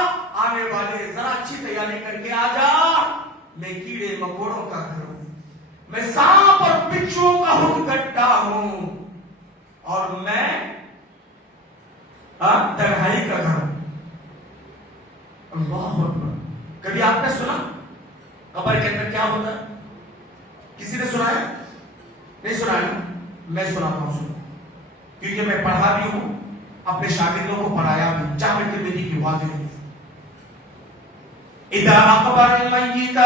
آنے والے ذرا اچھی تیاری کر کے آ جا، میں کیڑے مکوڑوں کا گھر ہوں، میں سانپ اور بچھوؤں کا ہڈ-گڈھا ہوں، اور میں تنہائی کا گھر ہوں۔ اللہ اکبر۔ کبھی آپ نے سنا قبر کے اندر کیا ہوتا ہے؟ کسی نے سنا ہے؟ نہیں سنا ہے؟ میں سناتا ہوں، سنو، کیونکہ میں پڑھا بھی ہوں، اپنے شاگردوں کو پڑھایا بھی، جامع ترمذی کی واضح ہے۔ اذا اقبر المیت،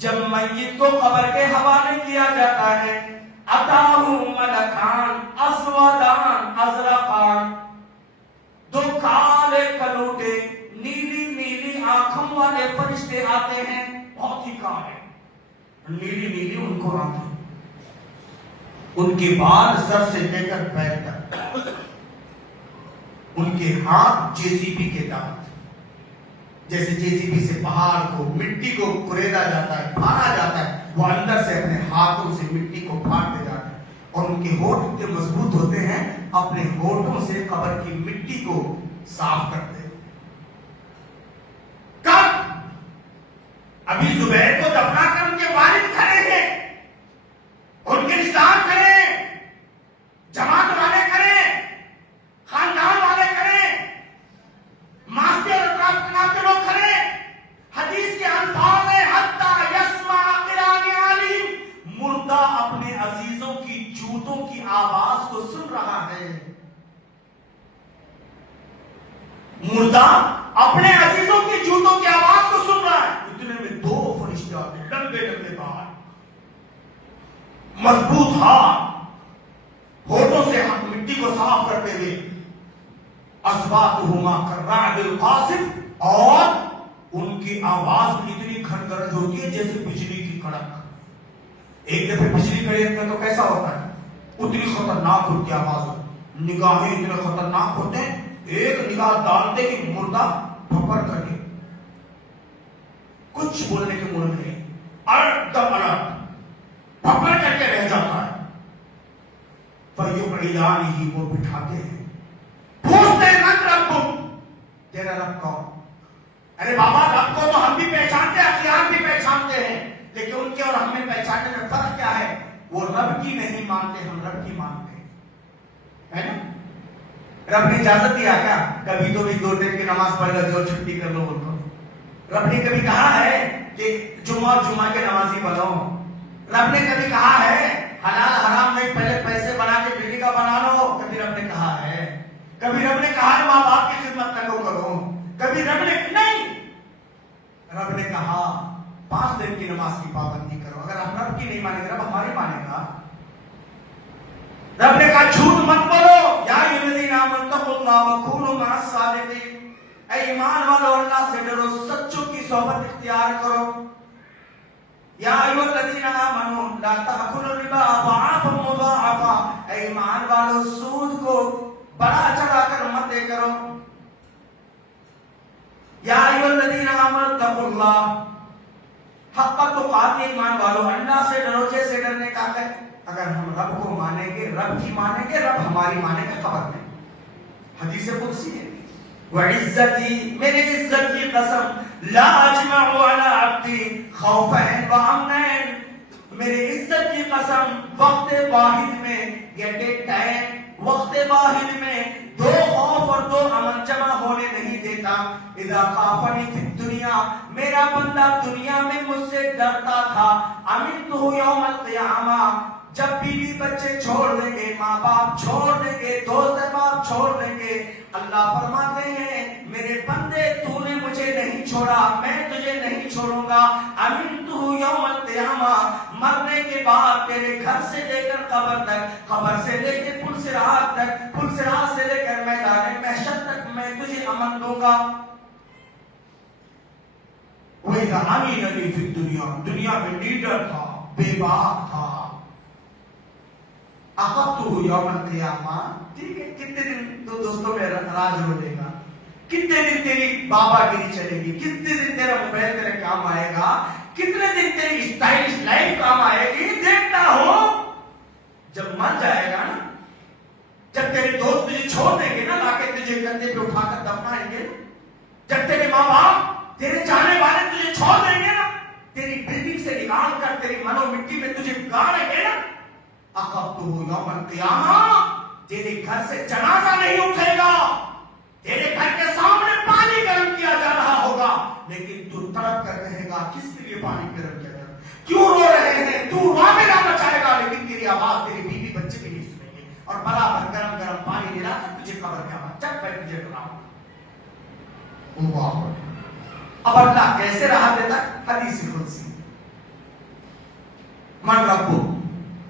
جب میت کو قبر کے حوالے کیا جاتا ہے، اتاہ ملکان اسودان ازرقان، 2 کالے کلوٹے نیلی نیلی آنکھوں والے فرشتے آتے ہیں، بہت ہی کالے، نیلی نیلی ان کو آنکھیں، ان کے بال سر سے لے کر پیر تک، ان کے ہاتھ JCB کے دانت، جیسے JCB سے پہاڑ کو مٹی کو کریدا جاتا ہے، پھاڑا جاتا ہے، وہ اندر سے اپنے ہاتھوں سے مٹی کو پھاڑتے جاتے ہیں، اور ان کے ہونٹ اتنے مضبوط ہوتے ہیں اپنے ہونٹوں سے قبر کی مٹی کو صاف کرتے ہیں۔ کب؟ ابھی زبیر کو دفنا کر ان کے والد کھڑے ہیں، ان کے رشتہ دار کھڑے ہیں، جماعت والے کھڑے ہیں، خاندان والے کھڑے ہیں، معاشرے اور اطراف کے لوگ کھڑے ہیں۔ حدیث کے الفاظ ہیں حتی یسمع قران علیم، مردہ اپنے عزیزوں کی جوتوں کی آواز کو سن رہا ہے، مردہ اپنے عزیزوں کی جوتوں کی آواز کو سن رہا ہے۔ اتنے میں دو فرشتے آتے ہیں، لمبے لمبے بال، مضبوط ہاتھ، ہونٹوں سے مٹی کو صاف کرتے ہوئے، اصواتہما کالرعد القاصف، اور ان کی آواز اتنی کھڑ گرج ہوتی ہے جیسے بجلی کی کڑک۔ ایک دفعہ بجلی کڑکنے تو کیسا ہوتا ہے؟ اتنی خطرناک ہوتی آواز، نگاہیں اتنے خطرناک ہوتے ہیں، ایک نگاہ ڈالتے ہی مردہ پھپڑ کر کے کچھ بولنے کے موڈ میں نہیں، الٹ پھپڑ کر کے رہ جاتا ہے۔ فَيُقْعِدَانِهِ، وہ بٹھاتے ہیں، پوچھتے ہیں من ربک، تیرا رب کون؟ ارے بابا رب کو تو ہم بھی پہچانتے ہیں، اخیار بھی پہچانتے ہیں، لیکن ان کے اور ہمیں پہچاننے میں فرق کیا ہے؟ وہ رب کی نہیں مانتے، ہم رب کی مانتے ہیں، ہے نا؟ رب نے اجازت دیا کیا کبھی تو بھی 2 ٹائم کی نماز پڑھ لو، جو چھٹی کر لو ان کو؟ رب نے کبھی کہا ہے کہ جمعہ کے نمازی بنو؟ رب نے کبھی کہا ہے حلال حرام نہیں، پہلے پیسے بنا کے بیوی کا بنا لو؟ کبھی رب نے کہا ہے؟ کبھی رب نے کہا ہے ماں باپ کی خدمت نہ کرو؟ کبھی رب نے نہیں، رب نے کہا 5 دن کی نماز کی پابندی کرو۔ اگر ہم رب کی نہیں مانیں گے، رب ہماری مانے گا؟ رب نے کہا جھوٹ مت بولو، یا ایھا الذین آمنوا اتقوا اللہ وکونوا مع الصادقین، اے ایمان والو اللہ سے ڈرو، سچوں کی صحبت اختیار کرو۔ یا ایھا الذین آمنوا لا تأکلوا الربا اضعافا مضاعفا، اے ایمان والو سود کو بڑا چڑھا کر مت دے کرو۔ یا ایھا الذین آمنوا اتقوا اللہ حق تقاته، ایمان والو اللہ سے ڈرو جیسے ڈرنے کا ہے۔ اگر ہم رب کو مانیں گے، رب کی مانیں گے، رب ہماری مانیں گے، خبر نہیں۔ حدیث قدسی ہے، وعزتی، میری عزت کی قسم، لا اجمع علی عبدی خوفین وامنین، میری عزت کی قسم وقت واحد میں، ایٹ اے ٹائم، وقت واحد میں 2 خوف اور 2 امن جمع ہونے نہیں دیتا۔ اذا خافنی فی الدنیا، میرا بندہ دنیا میں مجھ سے ڈرتا تھا، امنتہ یوم القیامہ، جب بیوی بچے چھوڑ دیں گے، ماں باپ چھوڑ دیں گے، دوست احباب چھوڑ دیں گے، اللہ فرماتے ہیں میرے بندے تو نے مجھے نہیں چھوڑا، میں تجھے نہیں چھوڑوں گا۔ امنتہ یوم القیامہ، مرنے کے بعد تیرے گھر سے لے کر قبر تک، قبر سے لے کے پل صراط تک، پل صراط سے لے کر میدان محشر تک میں تجھے امن دوں گا۔ وَإِذَا أَمِنَ لِي فِي الدُّنْيَا، دنیا میں لیڈر تھا، بے باک تھا، اخذتہ یوم القیامہ، ٹھیک ہے، کتنے دن تو دوستوں میں راج ہو لے گا، کتنے دن تیری بابا گیری چلے گی، کتنے دن تیرا موبائل تیرے کام آئے گا، کتنے دن تیری اسٹائلش لائف کام آئے گی، دیکھتا ہو جب مر جائے گا نا، جب تیرے دوست تجھے چھوڑ دیں گے نا، لا کے تجھے کندھے پہ اٹھا کر دفنائیں گے، جب تیرے ماں باپ تیرے چاہنے والے تجھے چھوڑ دیں گے نا، تیری بلڈنگ سے نکال کر تیری منو مٹی میں تجھے گاڑیں گے نا، اخذتہ یوم القیامہ، تیرے گھر سے جنازہ نہیں اٹھے گا، تیرے گھر کے سامنے پانی گرم کیا جا رہا ہوگا، لیکن تو تڑپ کر کہے گا کس کے لیے پانی گرم کیا جا رہا ہے، کیوں رو رہے ہیں، تو رونا مچائے گا، لیکن تیری آواز تیری بیوی بچے بھی نہیں سنیں گے، اور بلا بھر گرم گرم پانی دلا کر تجھے قبر کے بعد چک کر تجھے ڈراؤں گا۔ اب اللہ کیسے رہا دیتا؟ حدیث قدسی، من ربو،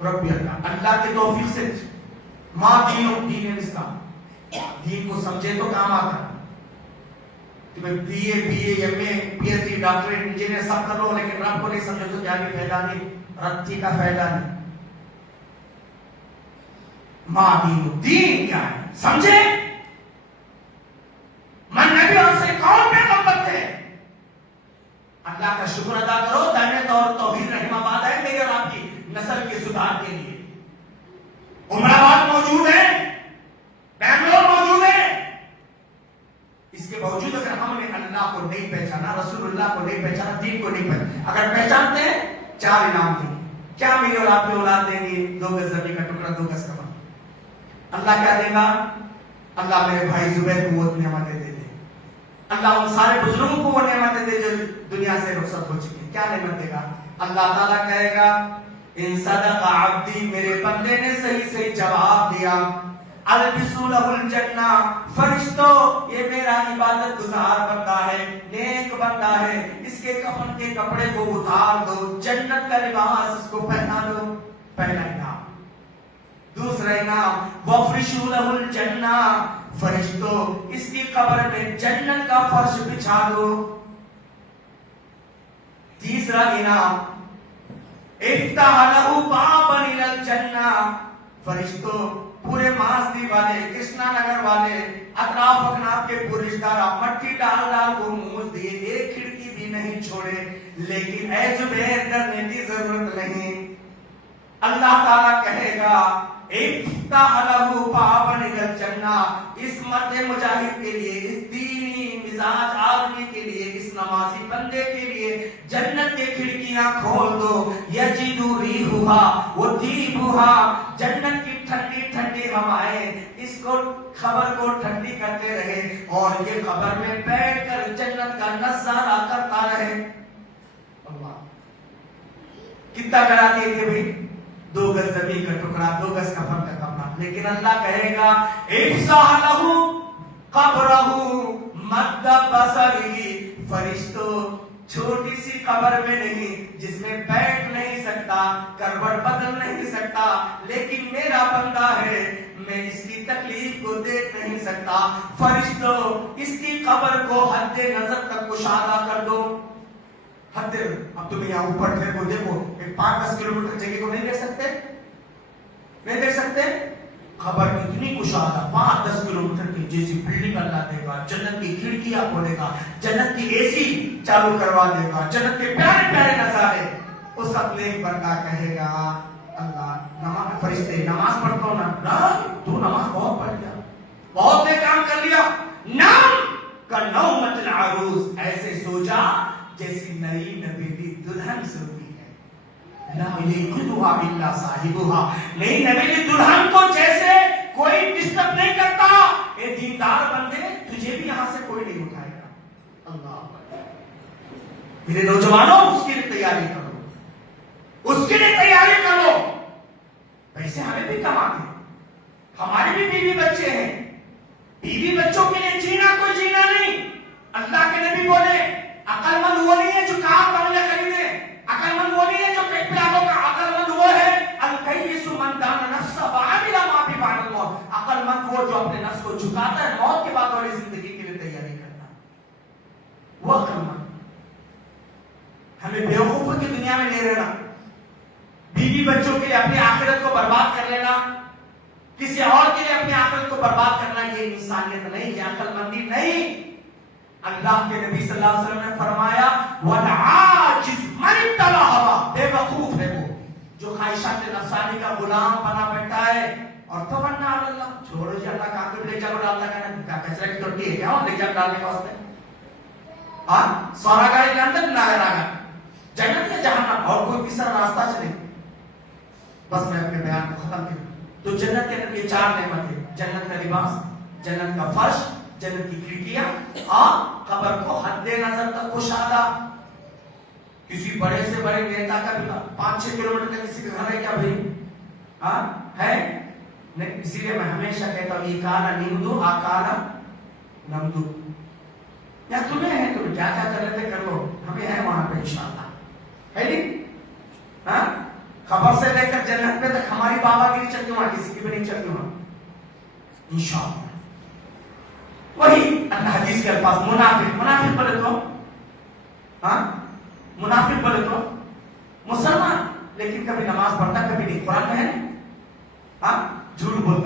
ربی اللہ، اللہ کے توفیق سے ماں دینوں، دین اسلام، دین کو سمجھے تو کام آتا ہے، تمہیں B A M A P H D doctorate engineer سب کر لو، لیکن رب کو نہیں سمجھے تو کیا بھی فائدہ نہیں، رتی کا فائدہ نہیں۔ ما دین الدین کیا ہے سمجھے؟ من نبیوں سے کون پیغمبر تھے؟ اللہ کا شکر ادا کرو دعوت اور توحید رحم آباد ہے میرے اور آپ کی نسل کے سدھار کے لیے. عمر آباد موجود ہے, بنگلور موجود ہے. اس کے باوجود اگر ہم نے اللہ کو نہیں پہچانا, رسول اللہ کو نہیں پہچانا, دین کو نہیں پہچانا, اگر پہچانتے ہیں 4 انعام دیں گے. کیا میری اور آپ کی اولاد دیں گے؟ 2 گز زمین کا ٹکڑا, 2 گز کفن. اللہ کیا دے گا؟ اللہ میرے بھائی زبیر کو وہ نعمتیں دے دے. اللہ ان سارے بزرگوں کو وہ نعمتیں دے جو دنیا سے رخصت ہو چکی. کیا نعمت دے گا؟ اللہ تعالیٰ کہے گا ان صدق عبدی, میرے بندے نے صحیح جواب دیا, البسوا لہ الجنہ, فرشتوں یہ میرا عبادت گزار بندہ ہے, نیک بندہ ہے, اس کے کفن کے کپڑے کو اتار دو, جنت کا لباس اس کو پہنا دو. پہلا انعام. دوسرا انعام وفرشوا لہ الجنہ, فرشتوں اس کی قبر میں جنت کا فرش بچھا دو. تیسرا انعام افتح لہ بابا الی الجنہ, فرشتوں پورے ماستی والے, کرشنا نگر والے, اطراف اکناف کے پورے رشتہ دار مٹی ڈال ڈال کو موز دیے, ایک کھڑکی بھی نہیں چھوڑے. لیکن اے زبیر ڈرنے کی ضرورت نہیں. اللہ تعالیٰ کہے گا افتح لہ بابا الی الجنہ, اس مرد مجاہد کے لیے, اس دینی مزاج آدمی کے لیے, اس نمازی بندے کے لیے جنت کی کھڑکیاں کھول دو. یجد ریحھا وطیبھا, جنت کی ٹھنڈی ٹھنڈی ہوائیں اس کو خبر کو ٹھنڈی کرتے رہے اور یہ خبر میں بیٹھ کر جنت کا نظارہ کرتا رہے. اللہ کتنا کرا دیے تھے بھائی؟ 2 گز زمین کا ٹکڑا, 2 گز کفن کا کپڑا. لیکن اللہ کہے گا افسح لہ قبرہ مد بصرہ, فرشتوں چھوٹی سی قبر میں نہیں جس میں بیٹھ نہیں سکتا, کروٹ بدل نہیں سکتا, لیکن میرا بندہ ہے, میں اس کی تکلیف کو دیکھ نہیں سکتا. فرشتوں اس کی قبر کو حد نظر تک کشادہ کر دو. حد, اب تم یہاں اوپر ٹھہر کو دیکھو, 5-10 کلومیٹر جگہ کو نہیں دیکھ سکتے, نہیں دیکھ سکتے. خبر اتنی کشادہ 5-10 کلومیٹر کی جیسی بلڈنگ اللہ دے گا, جنت کی کھڑکیاں کھولے گا, جنت کی اے سی چالو کروا دے گا, جنت کے پیارے پیارے نظارے. اس وقت ایک بندہ کہے گا اللہ نماز, فرشتے نماز پڑھتا ہوں نا, تو نماز بہت پڑھ گیا, بہت نے کام کر لیا. نام کا نومت العروس, ایسے سو جا جیسی نئی نویلی دلہن سوتی ہے. لا یقظھا الا صاحبھا, نئی نویلی دلہن کو جیسے کوئی ڈسٹرب نہیں کرتا. اے دیندار بندے, تجھے بھی یہاں سے کوئی نہیں اٹھائے گا. اللہ میرے نوجوانوں, اس کے لیے تیاری کرو, اس کے لیے تیاری کرو. پیسے ہمیں بھی کمانے, ہمارے بھی بیوی بچے ہیں, بیوی بچوں کے لیے جینا کوئی جینا نہیں. اللہ کے نبی بولے عقل مند وہ نہیں ہے جو کار بنگلے خریدے, عقل مند وہ نہیں ہے جو پیٹ پلانوں کا, عقل مند وہ ہے الکیس من دان نفسہ وعمل ما فی بعد الموت. عقل مند وہ جو اپنے نفس کو جھکاتا ہے, موت کے بعد والی زندگی کے لیے تیاری کرتا ہے, وہ عقل مند. ہمیں بیوقوفوں کی دنیا میں نہیں رہنا, بیوی بچوں کے لیے اپنی آخرت کو برباد کر لینا, کسی اور کے لیے اپنی آخرت کو برباد کرنا, یہ انسانیت نہیں, یہ عقل مندی نہیں. اللہ کے نبی صلی اللہ علیہ وسلم نے فرمایا والعاجز من ابتلى هواه, بے وقوف ہے وہ جو خواہشات نفسانی کا غلام بنا بیٹھا ہے. اور تمنا اللہ, چھوڑو جی اللہ کا کے لے چلو, ڈالنا کہنا کچرے کی ٹوٹی ہے کیا لے جا ڈالنے کا واسطے. ہاں سارا گاڑی کے اندر نہ گا جنت یا جہنم, اور کوئی تیسرا راستہ چلے. بس میں اپنے بیان کو ختم کروں. تو جنت کے اندر یہ 4 نعمتیں, جنت کا لباس, جنت کا فرش, جنت کی کھڑکیاں, اور قبر کو حد نظر تک کشادہ. کسی بڑے سے بڑے نیتا کا بھی 5-6 کلومیٹر تک کسی کا گھر ہے کیا بھائی؟ ہاں ہے نہیں. اسی لیے میں ہمیشہ کہتا ہوں یہ کانا نیمدو آکانا نمدو, یا تمہیں ہے, تمہیں کیا کیا کر لیتے کر لو, ہمیں ہے وہاں پہ انشاءاللہ, ہے نہیں. ہاں خبر سے لے کر جنت پہ تک ہماری بابا گیری چلتی وہاں, کسی کی بھی نہیں چلتی وہاں انشاءاللہ. وہی اللہ حدیث کے الفاظ, منافق, منافق بولے تو ہاں, منافق بولے تو مسلمان لیکن کبھی نماز پڑھتا کبھی نہیں, قرآن میں ہے ہاں, جھوٹ بولتا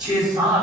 6-7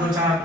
2-4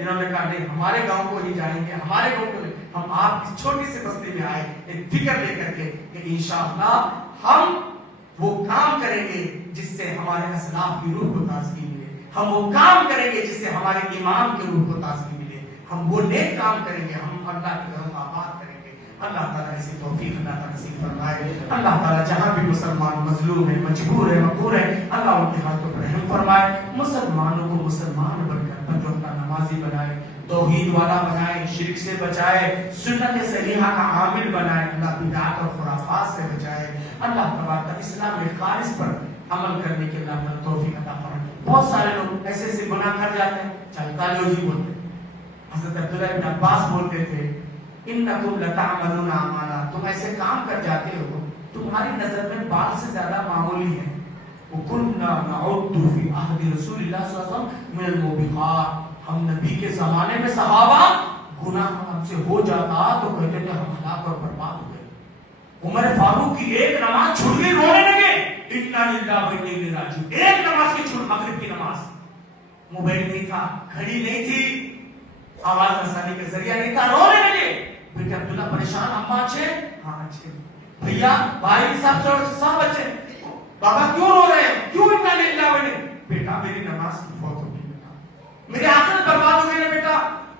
انہوں نے کہا نہیں ہمارے گاؤں کو ہی جائیں گے، ہمارے گاؤں کو نہیں، ہم آپ کی چھوٹی سی بستی میں آئے ایک فکر لے کر کے کہ انشاءاللہ ہم وہ کام کریں گے جس سے ہمارے اسلاف کی روح کو تازگی ملے، ہم وہ کام کریں گے جس سے ہمارے ایمان کی روح کو تازگی ملے، ہم وہ نیک کام کریں گے، ہم اللہ کے گھروں کو آباد کریں گے۔ اللہ تعالیٰ ایسی توفیق اللہ تعالیٰ نصیب فرمائے۔ اللہ تعالیٰ جہاں بھی مسلمان مظلوم ہے، مجبور ہے، مقہور ہے، اللہ ان کے ہاتھوں پر رحم فرمائے۔ مسلمانوں کو مسلمان بن کر پنجوکتا نمازی بنائے، توحید والا بنائے، شرک سے بچائے، سنت صحیحہ کا عامل بنائے، اللہ بدعات اور خرافات سے بچائے۔ اللہ تبارک اسلام میں خالص پر عمل کرنے کے اللہ تعالیٰ توفیق عطا فرمائے۔ بہت سارے لوگ ایسے ایسے گناہ کر جاتے ہیں، چلتا جو ہی بولتے ہیں۔ حضرت عبداللہ بن عباس بولتے تھے انکم لتعملون اعمالا، تم ایسے کام کر جاتے ہو تمہاری نظر میں بال سے زیادہ معمولی ہے۔ وَكُنَّا نَعُدُّ فِي عَهْدِ رسول اللہ صلی اللہ علیہ وسلم من الموبقات، ہم نبی کے زمانے میں صحابہ گناہ ہم سے ہو جاتا تو کہتے تھے ہم ہلاک اور برباد ہو گئے۔ عمر فاروق کی ایک نماز چھوٹ گئی، رونے لگے انا للہ و انا الیہ راجعون۔ ایک نماز کی چھوٹ، مغرب کی نماز۔ موبائل نہیں تھا، گھڑی نہیں تھی، آواز رسانی کا ذریعہ نہیں تھا، رونے لگے۔ بیٹے عبداللہ پریشان، اماں اچھے؟ ہاں اچھے۔ بھیا بھائی سب اچھے؟ بابا کیوں رو رہے ہیں؟ کیوں اتنا نہیں لاوے؟ بیٹا میری نماز کی فوت ہو گئی، بیٹا میری آخرت برباد ہو گئی نا بیٹا۔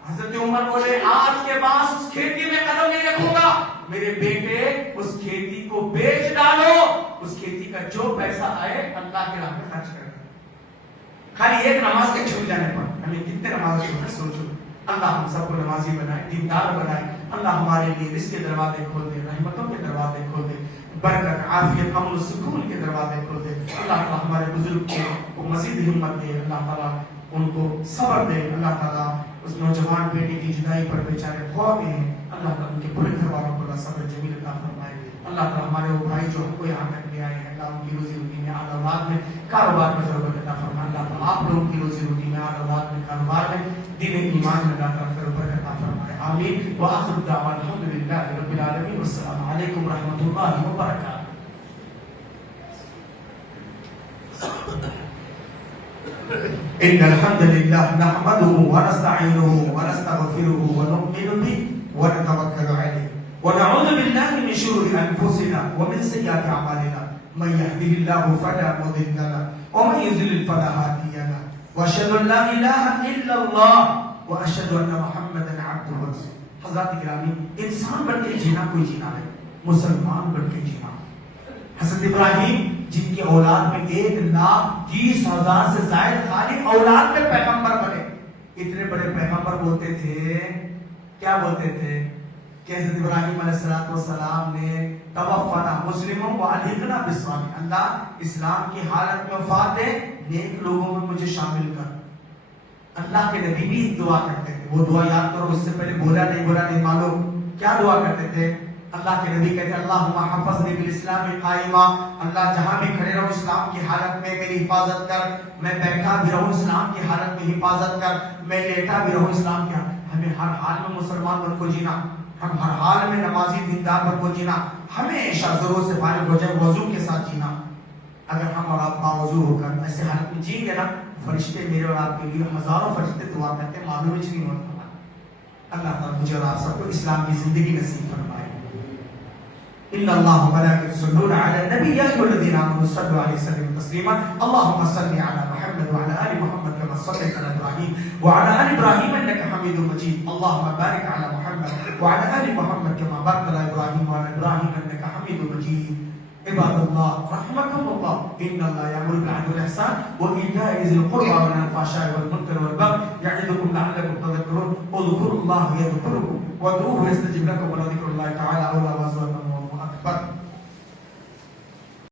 حضرت عمر بولے آج کے بعد اس کھیتی میں قدم نہیں رکھوں گا، میرے بیٹے اس کھیتی کو بیچ ڈالو، اس کھیتی کا جو پیسہ آئے اللہ کے راہ میں خرچ کر دو۔ خالی ایک نماز کے چھوٹ جانے پر ہمیں کتنے نماز چھوٹے سوچو۔ اللہ ہم سب کو نمازی بنائے، دیندار بنائے۔ اللہ ہمارے لیے رزق کے دروازے کھول دے، رحمتوں کے دروازے کھول دے، برکت، عافیت، امن و سکون کے دروازے کھول دے۔ اللہ تعالیٰ ہمارے بزرگ کو مزید ہمت دے، اللہ تعالیٰ ان کو صبر دے۔ اللہ تعالیٰ اس نوجوان بیٹے کی جدائی پر بیچارے خواب ہیں، اللہ تعالیٰ ان کے پورے گھر والوں کو اللہ صبر جمیل عطا فرمائے۔ اللہ تعالیٰ ہمارے وہ بھائی جو ہم کو یہاں تک لے آئے ہیں، اللہ ان کی روزی روٹی میں، اہل اولاد میں، کاروبار میں ضرورت عطا فرمائے۔ اللہ تعالیٰ آپ لوگوں کی روزی روٹی میں، اہل اولاد میں، کاروبار میں، دین ایمان میں اللہ تعالیٰ برکت عطا فرمائے۔ آمین۔ وآخر دعوانا الحمدللہ رب العالمین، والسلام علیکم ورحمۃ اللہ وبرکاتہ۔ إن الحمد لله نحمده ونستعينه ونستغفره ونؤمن به ونتوكل عليه ونعوذ بالله من شرور أنفسنا ومن سيئات أعمالنا من يهده الله فلا مضل له ومن يضلل فلا هادي له وأشهد أن لا إله إلا الله وأشهد أن محمدا عبده ورسوله۔ حضرات گرامی، انسان بن کے جینا کوئی جینا نہیں، مسلمان بن کے جینا۔ حضرت ابراہیم جن کی اولاد میں 1,20,000 سے زائد خالی اولاد میں پیغمبر بنے، اتنے بڑے پیغمبر بولتے تھے، کیا بولتے تھے کہ حضرت ابراہیم علیہ السلام نے توفنا مسلموں و الحقنا بالصالحین، اللہ اسلام کی حالت میں وفات دے، نیک لوگوں میں مجھے شامل کر۔ اللہ کے نبی بھی دعا کرتے تھے، وہ دعا یاد کرو، اس سے پہلے بولا نہیں معلوم کیا دعا کرتے تھے۔ اللہ کے نبی کہتے ہیں اللہم حفظنی بالاسلام قائما، اللہ جہاں بھی کھڑے رہو اسلام کی حالت میں میری حفاظت کر، میں بیٹھا بھی رہوں اسلام کی حالت میں حفاظت کر، میں لیٹا بھی رہوں اسلام کی حالت۔ ہمیں ہر حال میں مسلمان بن کو جینا، ہم ہر حال میں نمازی دیندار بن کو جینا، ہمیشہ ضرورت سے فارغ ہو جائے وضو کے ساتھ جینا۔ اگر ہم اور آپ باوضو ہو کر ایسے حالت میں جیں گے نا، فرشتے میرے اور آپ کے لیے ہزاروں فرشتے دعا کرتے ہیں، معلوم ہی نہیں ہوتا۔ اللہ تعالیٰ مجھے اور آپ سب کو اسلام کی زندگی نصیب فرمائے۔ ان اللہ و ملائکتہ یصلون علی النبی یا ایھا الذین آمنوا صلوا علیہ وسلموا تسلیما اللهم صل علی محمد وعلى آل محمد كما صليت على ابراہیم وعلى آل ابراہیم انك حمید مجید اللهم بارک علی محمد وعلى آل محمد كما باركت على ابراہیم وعلى ابراہیم انك حمید مجید۔ عباد اللہ رحمكم اللہ، ان اللہ یأمر بالعدل والإحسان وإیتاء ذی القربى وینہی عن الفحشاء والمنکر والبغی یعظکم لعلکم تذکرون اذکروا اللہ یذکرکم وادعوہ یستجب لکم ولذکر اللہ تعالی أعلی وأعظم وأکبر۔